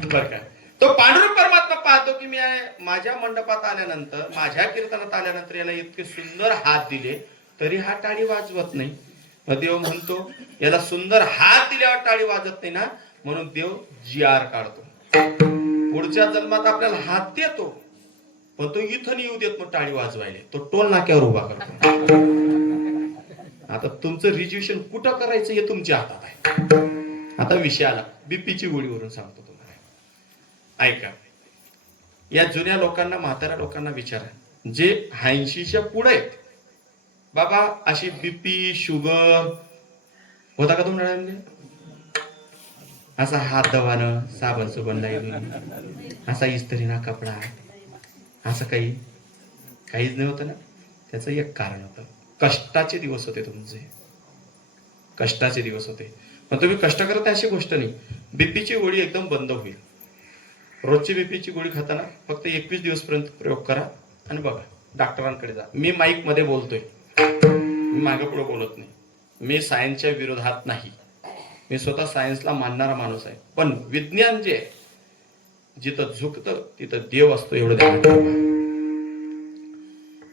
बर का. तो पांडुरंग परमात्मा पाहतो की मी माझ्या मंडपात आल्यानंतर, माझ्या कीर्तनात आल्यानंतर याला इतके सुंदर हात दिले तरी हा टाळी वाजवत नाही. देव म्हणतो याला सुंदर हात दिल्यावर टाळी वाजत नाही ना, म्हणून देव GR काढतो. पुढच्या जन्मात आपल्याला हात देतो पण तो इथं नाही येऊ देत मग टाळी वाजवायला, तो टोल नाक्यावर उभा करतो. आता तुमचं रिजर्वेशन कुठं करायचं हे तुमच्या हातात आहे. आता विषय आला बीपीची गोळीवरून सांगतो तुम्हाला. ऐका, या जुन्या लोकांना, म्हाताऱ्या लोकांना विचारा, जे 80च्या पुढे आहेत, बाबा अशी बीपी शुगर होता का तुम्हाला? असा हात दवानं, साबण सुबण लावून, असा इस्त्रीना कपडा, असं काहीच नाही होतं ना. त्याचं एक कारण होतं, कष्टाचे दिवस होते तुमचे, कष्टाचे दिवस होते. पण तुम्ही कष्ट करत अशी गोष्ट नाही. बीपीची गोळी एकदम बंद होईल. रोजची बीपीची गोळी खाताना फक्त 21 दिवस पर्यंत प्रयोग करा आणि बघा, डॉक्टरांकडे जा. मी माईक मध्ये बोलतोय, मी मागे पुढे बोलत नाही. मी सायन्सच्या विरोधात नाही, मी स्वतः सायन्सला मानणारा माणूस आहे. पण विज्ञान जे आहे, जिथं झुकतं तिथं देव असतो, एवढं ध्यान ठेवा.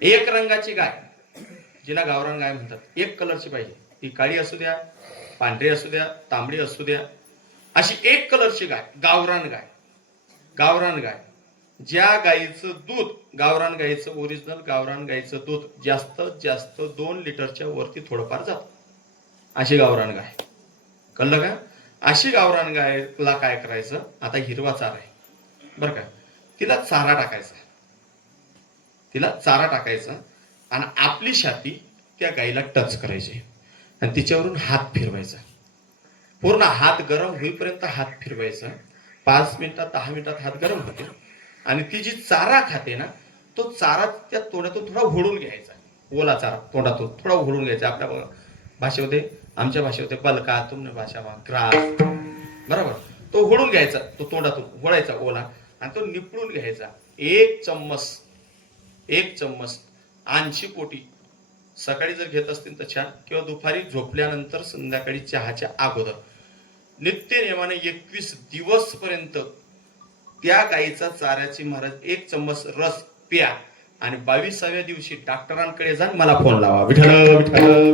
एक रंगाची गाय, जिला गावरान गाय म्हणतात, एक कलरची पाहिजे. ती काळी असू द्या, पांढरी असू द्या, तांबडी असू द्या, अशी एक कलरची गाय, गावरान गाय. गावरान गाय, ज्या गायीचं दूध, गावरान गायीचं, ओरिजिनल गावरान गायीचं दूध जास्तीत जास्त 2 लिटरच्या वरती थोडंफार जात, अशी गावरान गाय, कळलं का? अशी गावरान गायला काय करायचं? आता हिरवा चारा आहे बरं का, तिला चारा टाकायचा, तिला चारा टाकायचा आणि आपली छाती त्या गायीला टच करायची आणि तिच्यावरून हात फिरवायचा. पूर्ण हात गरम होईपर्यंत हात फिरवायचा. 5 मिनिटात 10 मिनिटात हात गरम होते आणि ती जी चारा खाते ना, तो चारा त्या तोंडातून थोडा ओढून घ्यायचा. ओला चारा तोंडातून थोडा ओढून घ्यायचा. आपल्या भाषेमध्ये, आमच्या भाषेमध्ये बलका, तुमच्या भाषा ग्रास, बरोबर. तो ओढून घ्यायचा, तो तोंडातून ओढायचा ओला आणि तो निपळून घ्यायचा. 1 चम्मच 80 पोटी सकाळी जर घेत असतील तर छान, किंवा दुपारी झोपल्यानंतर, संध्याकाळी चहाच्या अगोदर, नित्य नियमाने 21 दिवस पर्यंत त्या गायीचा चाऱ्याची महाराज 1 चम्मच रस प्या आणि 22व्या दिवशी डॉक्टरांकडे जा, मला फोन लावा. विठ्ठल विठ्ठल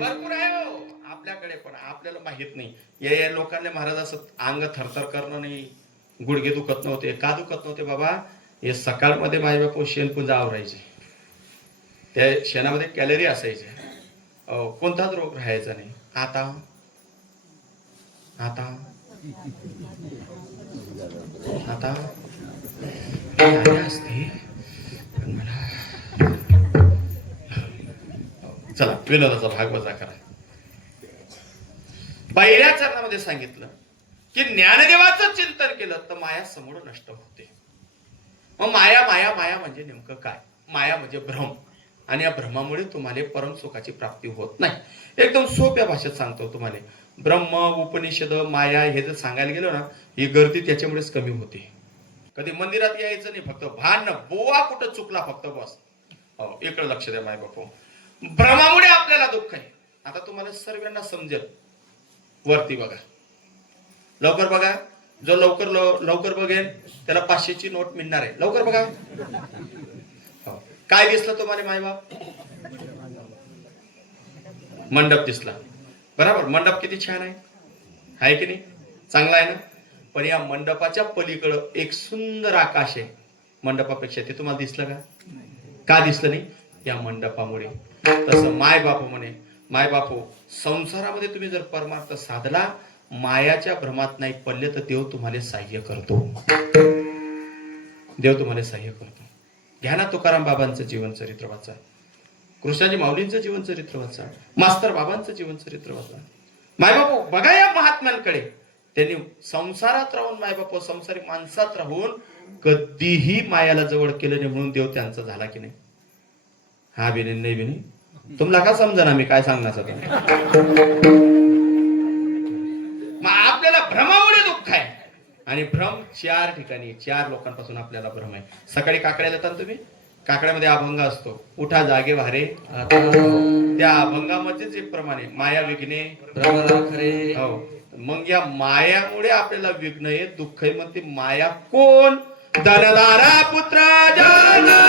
भरपूर आहे हो आपल्याकडे, पण आपल्याला माहित नाही. या लोकांना महाराज असं अंग थरथर करणं नाही, गुडघे दुखत नव्हते. का दुखत नव्हते बाबा? हे सकाळमध्ये माझ्या बापू शेणपुंजा आवरायचे, त्या शेणामध्ये कॅलरी असायचे, कोणताच रोग राहायचा नाही. आता आता आता आले असते पण मला. चला विनोदाचा भाग वजा करा. पहिल्या चरणामध्ये सांगितलं की ज्ञानदेवाचं चिंतन केलं तर माया समोर नष्ट होते. मग माया माया माया म्हणजे नेमकं काय? माया म्हणजे भ्रम, आणि या भ्रमामुळे तुम्हाला परम सुखाची प्राप्ती होत नाही. एकदम सोप्या भाषेत सांगतो तुम्हाला. ब्रह्म, उपनिषद, माया हे जर सांगायला गेलो ना, ही गर्दी त्याच्यामुळेच कमी होते. कधी मंदिरात यायचं नाही, फक्त भान बोवा कुठं चुकला फक्त बस. हो, इकडे लक्ष द्या माय बापू. भ्रमामुळे आपल्याला दुःख आहे. आता तुम्हाला सर्वांना समजेल. वरती बघा, लवकर बघा. जो लवकर बघेल त्याला 500ची नोट मिळणार आहे. लवकर बघा. काय दिसलं तुम्हाला मायबाप? मंडप दिसला, बरोबर. मंडप किती छान आहे की नाही? चांगला आहे ना. पण या मंडपाच्या पलीकडं एक सुंदर आकाश आहे मंडपापेक्षा. ते तुम्हाला दिसलं का? का दिसलं नाही? या मंडपामुळे. तसं माय बापू म्हणे, माय बापू संसारामध्ये तुम्ही जर परमार्थ साधला, मायाच्या भ्रमात नाही पडले तर देव तुम्हाला सहाय्य करतो. देव तुम्हाला सहाय्य करतो. घ्या ना तुकाराम बाबांचं जीवन चरित्र वाचा, कृष्णाजी माऊलींचं जीवन चरित्र वाचा, मास्तर बाबांचं जीवन चरित्र वाचा. मायबापू बघा या महात्म्यांकडे. त्यांनी संसारात राहून, मायबापू संसारी माणसात राहून कधीही मायाला जवळ केलं नाही, म्हणून देव त्यांचा झाला की नाही? हा बिने नाही बिने तुम्हाला का समजा ना मी काय सांगणार होतो. मग आपल्याला भ्रमामुळे दुःख आहे, आणि भ्रम 4 ठिकाणी, 4 लोकांपासून आपल्याला भ्रम आहे. सकाळी काकड्याला येतात तुम्ही, काकड्यामध्ये अभंग असतो, उठा जागे वारे. त्या अभंगामध्येच एक प्रमाणे माया विघ्ने खरे. हो, मग या मायामुळे आपल्याला विघ्न आहे, दुःख आहे. मग ती माया कोण? धनदारा पुत्र जाना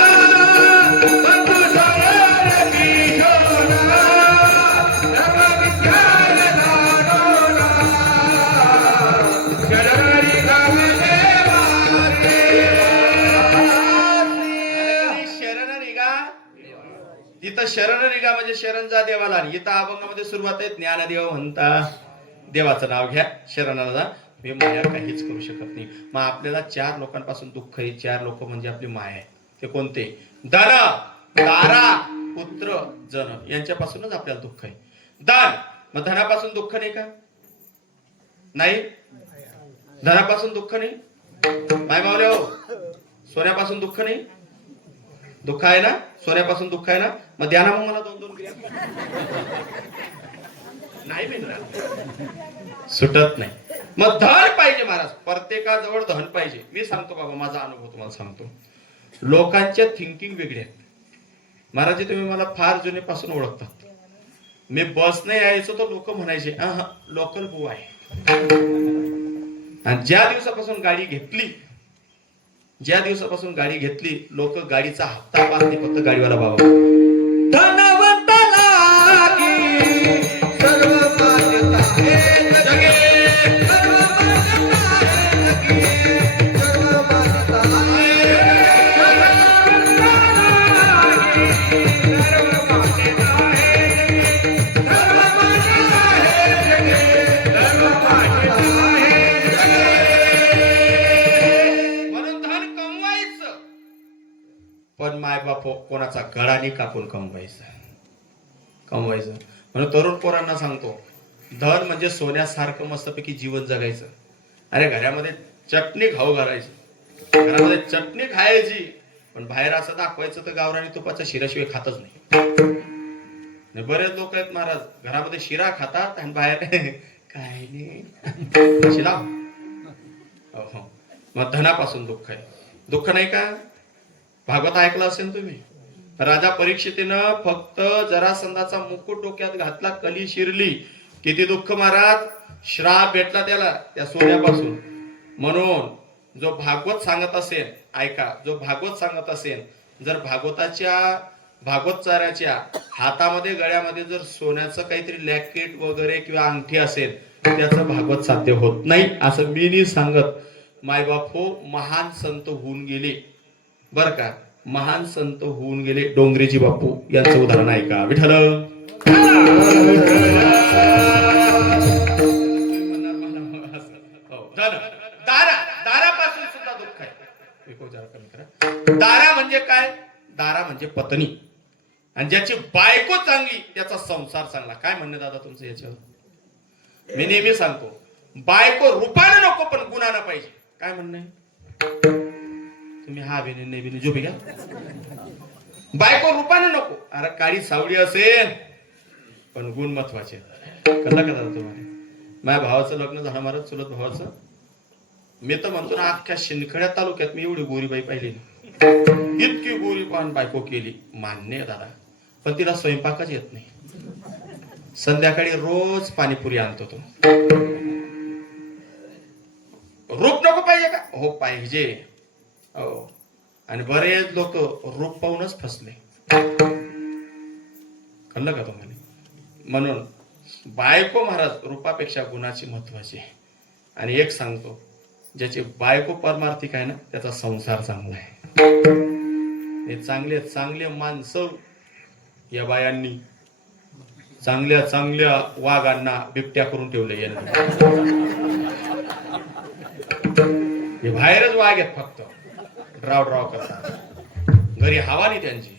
इथं शरण निघा म्हणजे शरण जा देवाला. इथं अभंगामध्ये सुरुवात आहे ज्ञानदेव म्हणता, देवाचं नाव घ्या, शरणाला जा. मी माया काहीच करू शकत नाही. मग आपल्याला 4 लोकांपासून दुःख आहे. 4 लोक म्हणजे आपली माया आहे. ते कोणते? धन, दारा, पुत्र, जन, यांच्यापासूनच आपल्याला दुःख आहे. धन, मग धनापासून दुःख नाही का? नाही, धनापासून दुःख नाही. माय मावले हो, सोन्यापासून दुःख नाही? दुःख आहे ना, सोन्यापासून दुःख आहे ना. मग द्या ना मग मला 2-2 ग्रॅम. नाही मिळणार, सुटत नाही. मग धन पाहिजे महाराज, प्रत्येकाजवळ धन पाहिजे. मी सांगतो बाबा, माझा अनुभव तुम्हाला सांगतो. लोकांच्या थिंकिंग वेगळी आहेत महाराज. तुम्ही मला फार जुनेपासून ओळखतात. मी बसने यायचो तर लोक म्हणायचे लोकल बुवा आहे. आणि ज्या दिवसापासून गाडी घेतली, लोक गाडीचा हप्ता पाहते, फक्त गाडीवाला भाव. धनवंताला सर्व मान्यता आहे जगे, सर्व मान्यता आहे जगे, सर्व मान्यता पण माय बाप कोणाचा गळाने कापून कमवायचं. म्हणून तरुण पोरांना सांगतो, धन म्हणजे सोन्यासारखं मस्तपैकी जीवन जगायचं. अरे घरामध्ये चटणी खाऊ घालायची, घरामध्ये चटणी खायची, पण बाहेर असं दाखवायचं तर गावरानी तुपाचा शिराशिवाय खातच नाही. बरेच लोक आहेत महाराज, घरामध्ये शिरा खातात आणि बाहेर काय नाही शिरा. मग धनापासून दुःख आहे. दुःख नाही का? भागवत ऐकलं असेल तुम्ही. राजा परीक्षितीनं फक्त जरासंधाचा मुकुट डोक्यात घातला, कली शिरली, किती दुःख महाराज. श्राप भेटला त्याला त्या सोन्यापासून. म्हणून जो भागवत सांगत असेल, ऐका, जो भागवत सांगत असेल, जर भागवतचार्याच्या हातामध्ये गळ्यामध्ये जर सोन्याचं काहीतरी लॅकेट वगैरे किंवा अंगठी असेल, त्याचं भागवत साध्य होत नाही असं मी नाही सांगत. मायबाप हो महान संत होऊन गेले बर का, महान संत होऊन गेले. डोंगरेजी बापू यांचं उदाहरण ऐका. विठ्ठल दारापासून सुद्धा दुःख आहे. दारा म्हणजे काय? दारा म्हणजे पत्नी, आणि ज्याची बायको चांगली त्याचा संसार चांगला. काय म्हणणं दादा तुमचं याच्यावर? मी नेहमी सांगतो, बायको रूपाने नको पण गुणानं पाहिजे. काय म्हणणं आहे? तुम्ही हा बिने नाही बिने जो घ्या. बायको रूपाने नको, अरे काळी सावळी असेल पण गुण महत्वाचे. कळलं का दादा तुम्हाला? माझ्या भावाचं लग्न झालं, महाराज चुलत भावाचं. मी तर म्हणतो ना, अख्ख्या शिंदखेड्या तालुक्यात मी एवढी गोरी बाई पाहिली, इतकी गोरी पान बायको केली. मान्य आहे दादा, पण तिला स्वयंपाकच येत नाही. संध्याकाळी रोज पाणीपुरी आणतो तो. रूप नको पाहिजे का? हो पाहिजे. हो, आणि बरेच लोक रूप पाहूनच फसले. कळलं का तुम्हाला? म्हणून बायको महाराज रूपापेक्षा गुणाची महत्वाची. आणि एक सांगतो, ज्याची बायको परमार्थिक आहे ना, त्याचा संसार चांगला आहे. हे चांगले चांगले माणसं या बायांनी चांगल्या चांगल्या वाघांना बिबट्या करून ठेवले. हे बाहेरच वाघ आहेत, फक्त ड्राव ड्राव करतात. घरी हवा नाही त्यांची.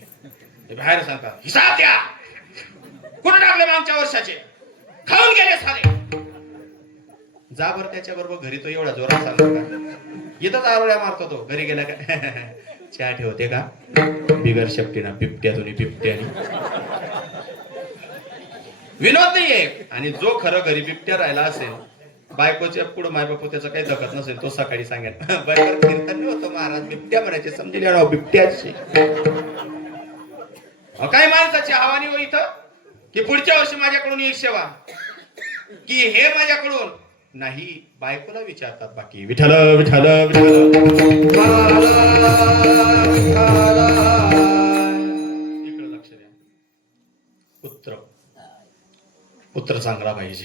हे बाहेर सांगतात हिसाब द्या, कुठे टाकले मागच्या वर्षाचे, खाऊन गेले सारे. जा बरं त्याच्या बरोबर घरी. तो एवढा जोरात सांगतो का? इथंच आरोळ्या मारतो तो. घरी गेला का चहा ठेवते का? बिगर शेपटीना बिबट्यातून बिबट्यानी. विनोद नाहीये. आणि जो खरं घरी बिबट्या राहिला असेल, बायकोच्या पुढे मायबापू त्याचा काही दखत नसेल, तो सकाळी सांगेल बरोबर कीर्तन होतं महाराज, बिबट्या म्हणायचे, समजेल राव बिबट्याची. काय माणसाची हवानी हो इथं, की पुढच्या वर्षी माझ्याकडून एक सेवा, की हे माझ्याकडून नाही. बायकोला विचारतात बाकी. विठ्ठल विठ्ठल विठ्ठल. इकडे लक्ष द्या. पुत्र चांगला पाहिजे.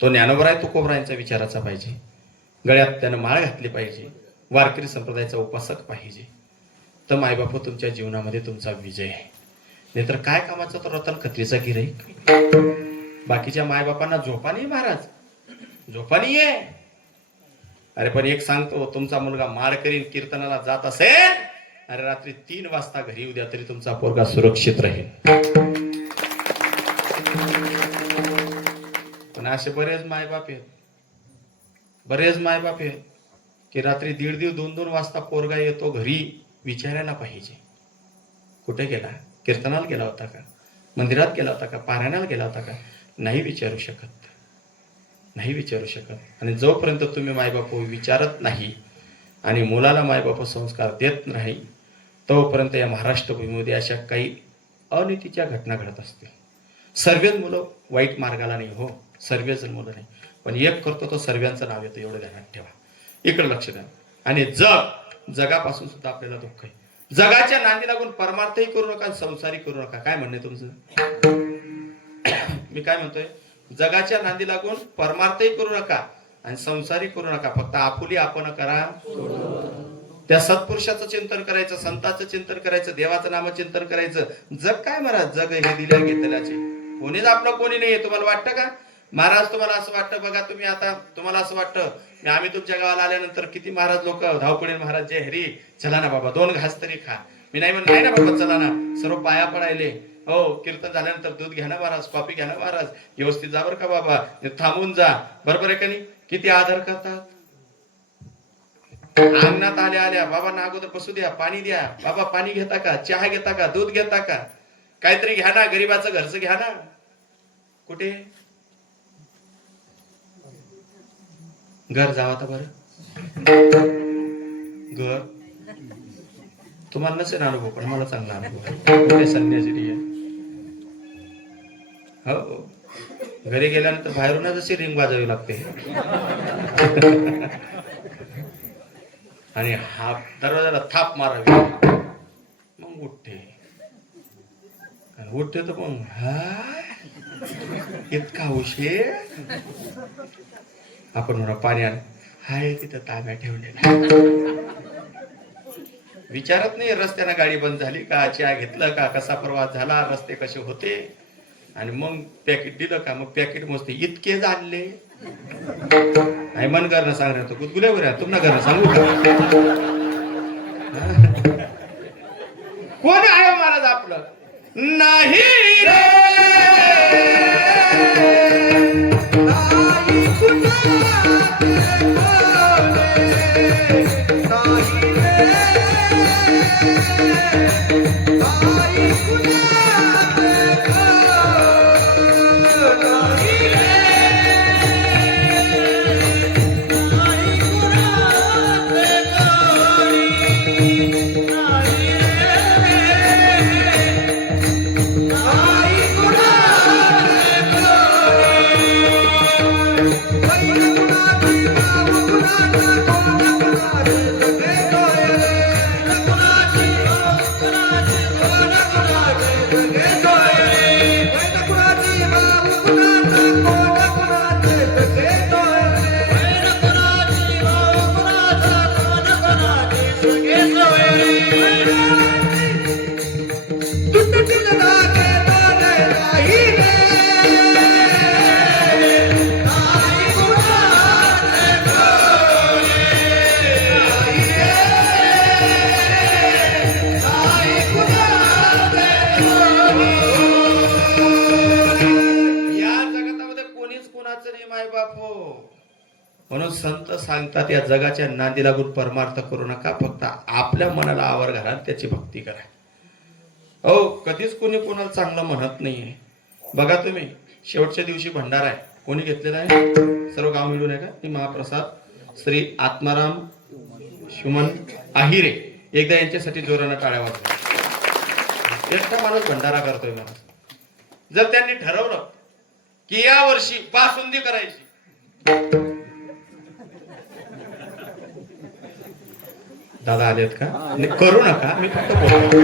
तो ज्ञानोबा आहे, तुकोबरायांचा विचाराचा पाहिजे. गळ्यात त्यानं माळ घातली पाहिजे. वारकरी संप्रदायाचा उपासक पाहिजे. तर मायबापू तुमच्या जीवनामध्ये तुमचा विजय आहे. नाहीतर काय कामाचा तो रतन खत्रीचा गिऱ्हाईक. बाकीच्या मायबापांना झोपा नाही महाराज, झोपा नाही आहे. अरे पण एक सांगतो, तुमचा मुलगा माळ करीन कीर्तनाला जात असेल, अरे रात्री 3 वाजता घरी येऊ द्या तरी तुमचा पोरगा सुरक्षित राहील. पण असे बरेच मायबाप आहेत, की रात्री 1:30 2 वाजता पोरगा येतो घरी. विचारायला पाहिजे, कुठे गेला? कीर्तनाला गेला होता का? मंदिरात गेला होता का? पारायणाला गेला होता का? नाही विचारू शकत. आणि जोपर्यंत तुम्ही मायबाप विचारत नाही आणि मुलाला मायबाप संस्कार देत नाही, तोपर्यंत या महाराष्ट्र भूमीमध्ये अशा काही अनितीच्या घटना घडत असतील. सर्वच मुलं वाईट मार्गाला नाही हो, सर्वच मुलं नाही, पण एक करतो तो सर्वांचं नाव येतं, एवढं ध्यानात ठेवा. इकडे लक्ष द्या. आणि जगापासून सुद्धा आपल्याला दुःख आहे. जगाच्या नांदी लागून परमार्थही करू नका, संसारी करू नका. काय म्हणणे तुमचं? मी काय म्हणतोय? जगाच्या नांदी लागून परमार्थही करू नका आणि संसारी करू नका. फक्त आपुली आपण करा. त्या सत्पुरुषाचं चिंतन करायचं, संतांचं चिंतन करायचं, देवाचं नामचिंतन करायचं. जग काय महाराज? जग हे दिल्या घेतल्याचे. कोणीच आपलं कोणी नाहीये. तुम्हाला वाटतं का महाराज? तुम्हाला असं वाटतं बघा, तुम्ही आता तुम्हाला असं वाटतं आम्ही तुमच्या गावाला आल्यानंतर किती महाराज लोक धावपडील, महाराज जय हरी, चला ना बाबा 2 घास तरी खा. मी नाही म्हणत नाही ना बाबा, चला ना, सर्व पाया पडायले. हो, कीर्तन झाल्यानंतर दूध घ्या ना महाराज, कॉफी घ्या ना महाराज, व्यवस्थित जा बरं का बाबा, थांबून जा. बरोबर आहे का नाही? किती आदर करतात. अंगणात आल्या बाबांना अगोदर बसू द्या, पाणी द्या. बाबा पाणी घेता का? चहा घेता का? दूध घेता का? काहीतरी घ्या ना, गरीबाचं घरचं घ्या ना. कुठे घर जावा तर बरं. घर तुम्हाला नसेल अनुभव, पण मला चांगला अनुभव आहे. संन्यासी हो, घरी गेल्यानंतर बाहेरूनच अशी रिंग वाजवावी लागते. आणि हा दरवाजाला थाप मारावी, मग उठते. उठते तर मग हा इतका उशीर. आपण म्हणा पाणी आण, हाय तिथं ताब्या ठेवलेला. विचारत नाही रस्त्यानं गाडी बंद झाली का, चहा घेतलं का, कसा प्रवास झाला, रस्ते कसे होते, आणि मग पॅकेट दिलं का, मग पॅकेट मोजते इतके जाणले. आई मन करणं सांगणार तो गुदगुल्यावर आहे तुम्हाला करणं सांगू का. कोण आहे महाराज आपलं नाही रे. म्हणून संत सांगतात या जगाच्या नांदी लागून परमार्थ करू नका, फक्त आपल्या मनाला आवर घाला, त्याची भक्ती करा. हो कधीच कोणी कोणाला चांगलं म्हणत नाहीये. बघा तुम्ही शेवटच्या दिवशी भंडारा आहे, कोणी घेतलेला आहे, सर्व गाव मिळून आहे का, महाप्रसाद श्री आत्माराम सुमन आहिरे. एकदा यांच्यासाठी जोरानं टाळ्या वाजवा. एकटा माणूस भंडारा करतोय मला. जर त्यांनी ठरवलं की या वर्षी बासुंदी करायची, दादा आलेत का, करू नका, मी फक्त बोलतो.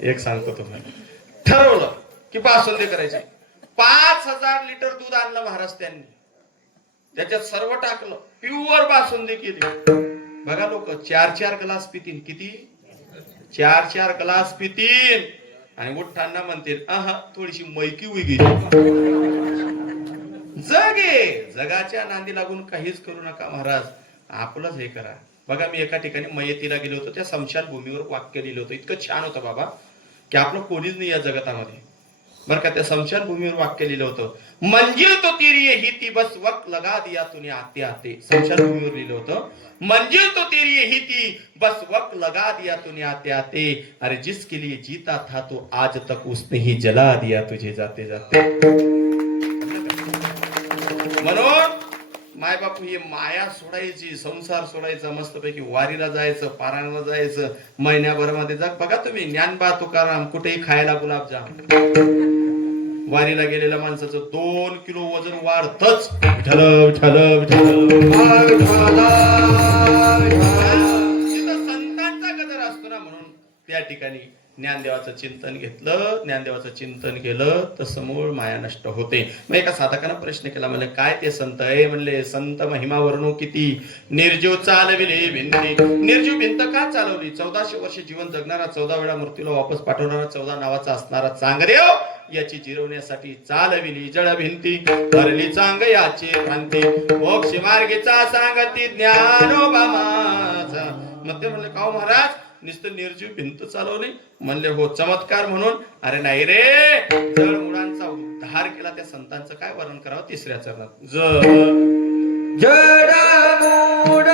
एक सांगतो तुम्हाला, ठरवलं की बासुंदी करायची. 5000 लिटर दूध आणलं महाराज त्यांनी, त्याच्यात सर्व टाकलं, प्युअर बासुंदी केली. बघा लोक 4-4 ग्लास पितील, किती 4-4 ग्लास पितील, आणि उठताना म्हणतील थोडीशी मैकी उगी. जग आहे, जगाच्या नांदी लागून काहीच करू नका महाराज, आपलंच हे करा. बघा मी एका ठिकाणी मयतीला गेलो होतो, त्या स्मशान भूमीवर वाक्य लिहिलं होतं, इतकं छान होतं बाबा की आपलं कोणीच नाही या जगतामध्ये. बरं का, त्या स्मशान भूमीवर वाक्य लिहिलं होतं, मंजिल तो तेरी यही थी बस वक्त लगा दिया तूने आते आते. स्मशान भूमीवर लिहिलं होतं, मंजिल तो तेरी यही थी बस वक्त लगा दिया तूने आते आते, अरे जिसके लिए जीता था तो आज तक उसने ही जला दिया तुझे जाते जाते. म्हणून माय बापू ही माया सोडायची, संसार सोडायचा, मस्तपैकी वारीला जायचं, पारायणाला जायचं, महिन्याभरामध्ये जा. बघा तुम्ही ज्ञानबा तुकाराम कुठेही खायला गुलाबजाम. वारीला गेलेल्या माणसाचं 2 किलो वजन वाढतच. विठ्ठल विठ्ठल विठ्ठल संतांचा गजर असतो ना, म्हणून त्या ठिकाणी ज्ञानदेवाचं चिंतन घेतलं, ज्ञानदेवाचं चिंतन केलं तर समूळ माया नष्ट होते. मग एका साधकानं प्रश्न केला, म्हणले काय ते संत आहे, म्हणले संत महिमा वर्णू किती, निर्जीव चालविले भिंती. निर्जीव भिंत का चालवली, 1400 वर्ष जीवन जगणारा, 14 वेळा मृत्यूला वापस पाठवणारा, 14 नावाचा असणारा चांगदेव, याची जिरवण्यासाठी चालविली जळ भिंती. भरली चांग याची भ्रांती, मोक्ष मार्गीचा सांगती ज्ञानोबा माझा. मग ते म्हणले का महाराज नुसतं निर्जीव भिंत चालवली, म्हणले हो चमत्कार म्हणून. अरे नाही रे, जड मुळांचा उद्धार केला त्या संतांचं काय वर्णन करावं. 3ऱ्या चरणात जड मुळ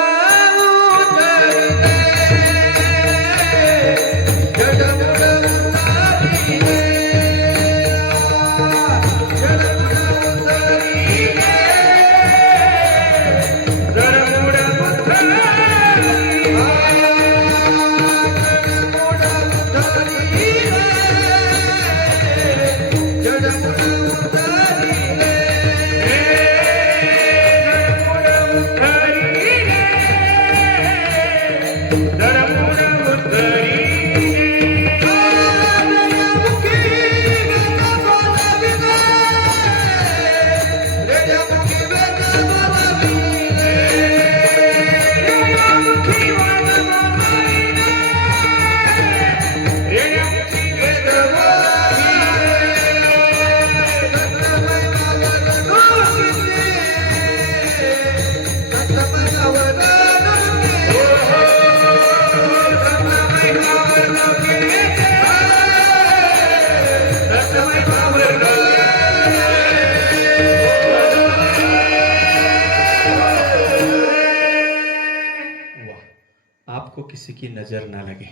किसी की नजर ना लगे.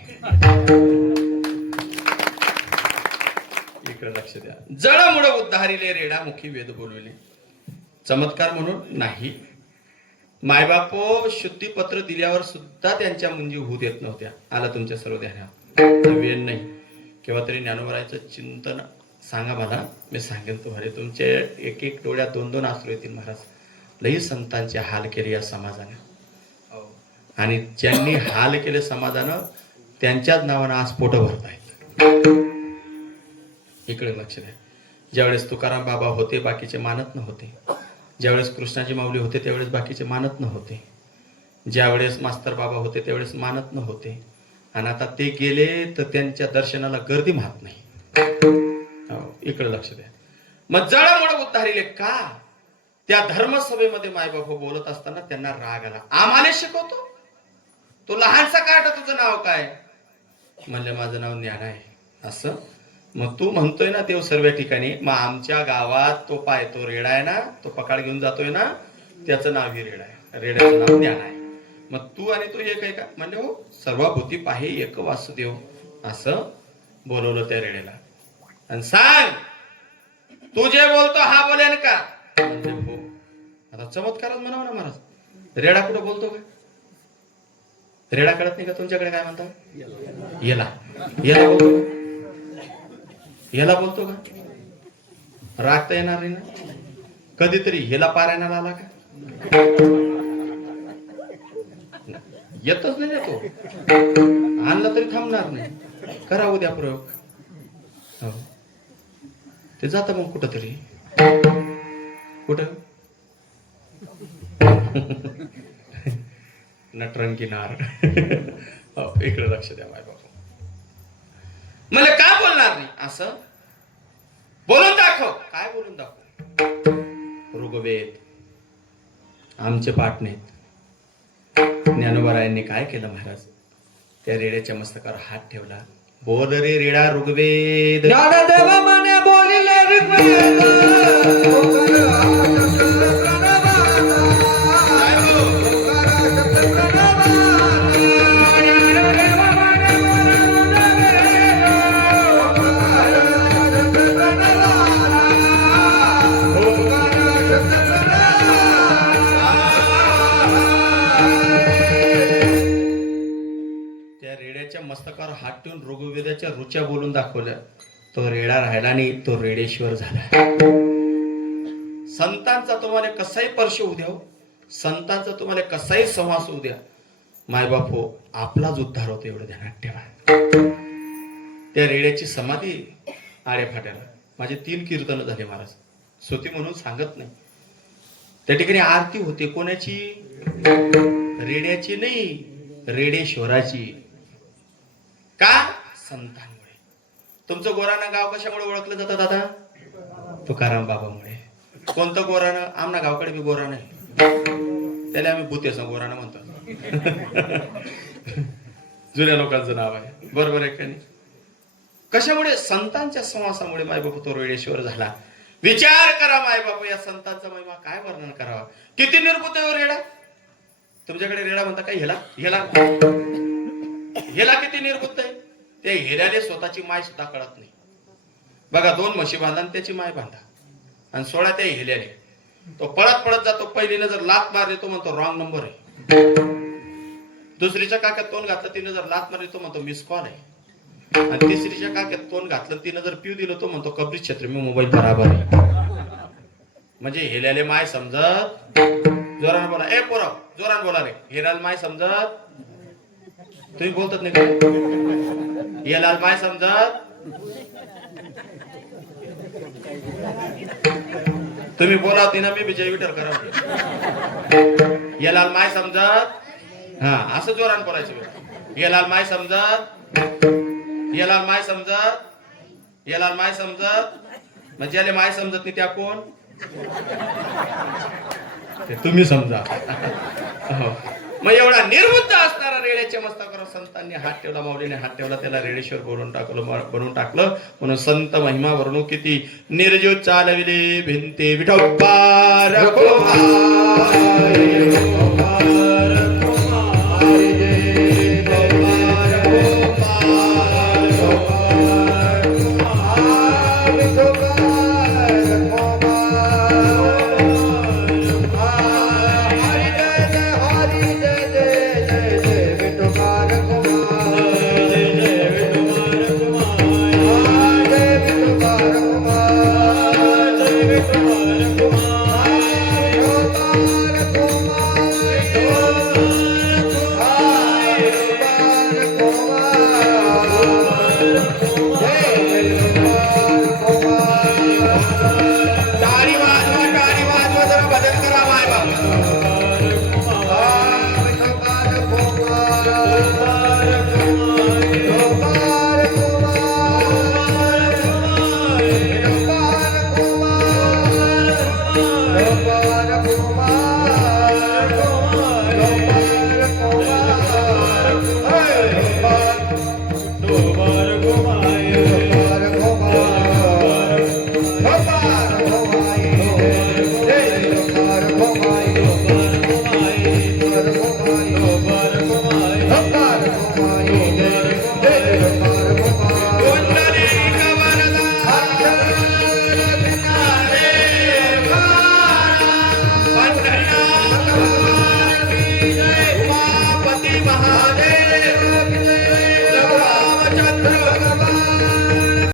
इकडे लक्ष द्या. जळमुळ उद्धारिले रेडामुखी वेद बोलविले. चमत्कार म्हणून नाही. मायबापो शुद्धीपत्र दिल्यावर सुद्धा त्यांच्या मुंजी होऊ देत नव्हत्या. आला तुमच्या सर्व ध्यानात. वेळ नाही. केव्हा तरी ज्ञानोबरायचं चिंतन सांगा मला, मी सांगेन तुम्हाला. तुमचे एक एक डोळ्यात दोन दोन अश्रू येतील महाराज. लई संतांचे हाल केले या समाजाने, आणि ज्यांनी हाल केले समाजानं त्यांच्याच नावानं आज पोट भरतायत. इकडे लक्ष द्या. ज्यावेळेस तुकाराम बाबा होते बाकीचे मानत नव्हते. ज्यावेळेस कृष्णाजी माऊली होते त्यावेळेस बाकीचे मानत नव्हते. ज्यावेळेस मास्तर बाबा होते त्यावेळेस मानत नव्हते. आणि आता ते गेले तर त्यांच्या दर्शनाला गर्दी माहत नाही. इकडे लक्ष द्या. मग जळमुळ उद्धारिले का? त्या धर्मसभेमध्ये मायबाप बोलत असताना त्यांना राग आला. आम्हाला शिकवतो तो लहानसा काट, तुझं नाव काय? म्हणले माझं नाव ज्ञान आहे. असं मग तू म्हणतोय ना देव सर्व ठिकाणी, मग आमच्या गावात तो पाय तो रेडा आहे ना, तो पकाड घेऊन जातोय ना, त्याचं नाव ही रेडा आहे. रेड्याचं नाव ज्ञान आहे. मग तू आणि तू एक आहे का? म्हणजे हो सर्वभूती पाहे एक वासुदेव. असं बोलवलं त्या रेड्याला. आणि सांग तू जे बोलतो हा बोलेन का? म्हणजे हो. आता चमत्कारच म्हणावं ना महाराज. रेडा कुठं बोलतो का? रेडा कळत नाही का तुमच्याकडे? काय म्हणता? येला. येला बोलतो का? याला बोलतो का? राग तर येणार नाही ना? कधीतरी हेला पारायणाला आला का? येतच नाही तो. आणला तरी थांबणार नाही. करा उद्या प्रयोग. हो. ते जात मग कुठं तरी. कुठं? नटरंगीनार. इकडे लक्ष द्या माय बाबा. मला का बोलणार नाही? असं बोलून दाखव. काय बोलून दाखव? ऋग्वेद आमचे पाटणे. ज्ञानोबरायांनी काय केलं महाराज? त्या रेड्याच्या मस्तकावर हात ठेवला. बोल रे रेडा ऋग्वेद. ज्ञानदेव मने बोलिले ऋग्वेद. मस्तकावर हात ठेवून ऋग्वेदाच्या रुच्या बोलून दाखवल्या. तो रेडा राहिला आणि तो रेडेश्वर झाला. संतांचा तुम्हाला कसाही स्पर्श होऊ द्या, संतांचा तुम्हाला कसाही सहवास होऊ द्या, मायबाप हो आपलाच उद्धार होतो एवढं ध्यानात ठेवा. त्या रेड्याची समाधी आडेफाट्याला. माझे 3 कीर्तन झाले महाराज. स्वती म्हणून सांगत नाही. त्या ठिकाणी आरती होते. कोणाची? रेड्याची नाही, रेडेश्वराची. का? संतांमुळे. तुमचं गोराणा गाव कशामुळे ओळखलं जातं दादा? तुकाराम बाबामुळे. कोणतं गोराणं? आमना गावकडे बी गोराणं आहे. त्याला आम्ही भूतेचं गोराणं म्हणतो. जुन्या लोकांचं नाव आहे. बरोबर आहे का नाही? कशामुळे? संतांच्या समासामुळे मायबाप तो रेडेश्वर झाला. विचार करा मायबाप, या संतांचा महिमा काय वर्णन करावा. किती निर्भूत आहे रेडा. तुमच्याकडे रेडा म्हणता काय? हेला किती निर्भूत आहे. त्या हेऱ्याने स्वतःची माय सुद्धा कळत नाही. बघा 2 म्हशी बांधा आणि त्याची माय बांधा, आणि 16 त्या हेल्याने. तो पळत पळत जातो. पहिली नजर लात मारली तो म्हणतो रॉंग नंबर आहे. दुसरीच्या काक्यात तोंड घातलं, तिने जर लात मारली तो म्हणतो मिस कॉल आहे. आणि तिसरीच्या काक्यात तोंड घातलं, तिने जर पिऊ दिलं तो म्हणतो कबरी क्षेत्र मी मोबाईल बराबर आहे. म्हणजे हेल्याले माय समजत. जोराने बोला. ए पोरा जोराने बोला रे. हेराला माय समजत. तुम्ही बोलतात नाही का? याला माय समजत. तुम्ही बोला ना, मी विजय विठ्ठल करा. याला माय समजत. हा असं जोरान बोलायचं. याला माय समजत. याला माय समजत. याला माय समजत. म्हणजे याला माय समजत नाही त्या कोण? ते तुम्ही समजा. मग एवढा निर्बुद्ध असणारा रेड्याच्या मस्तकावर संतांनी हात ठेवला, माऊलीने हात ठेवला, त्याला रेडेश्वर बनवून टाकलं. म्हणून संत महिमा वर्णू किती. निर्जीव चालविले भिंते विठोबा रखो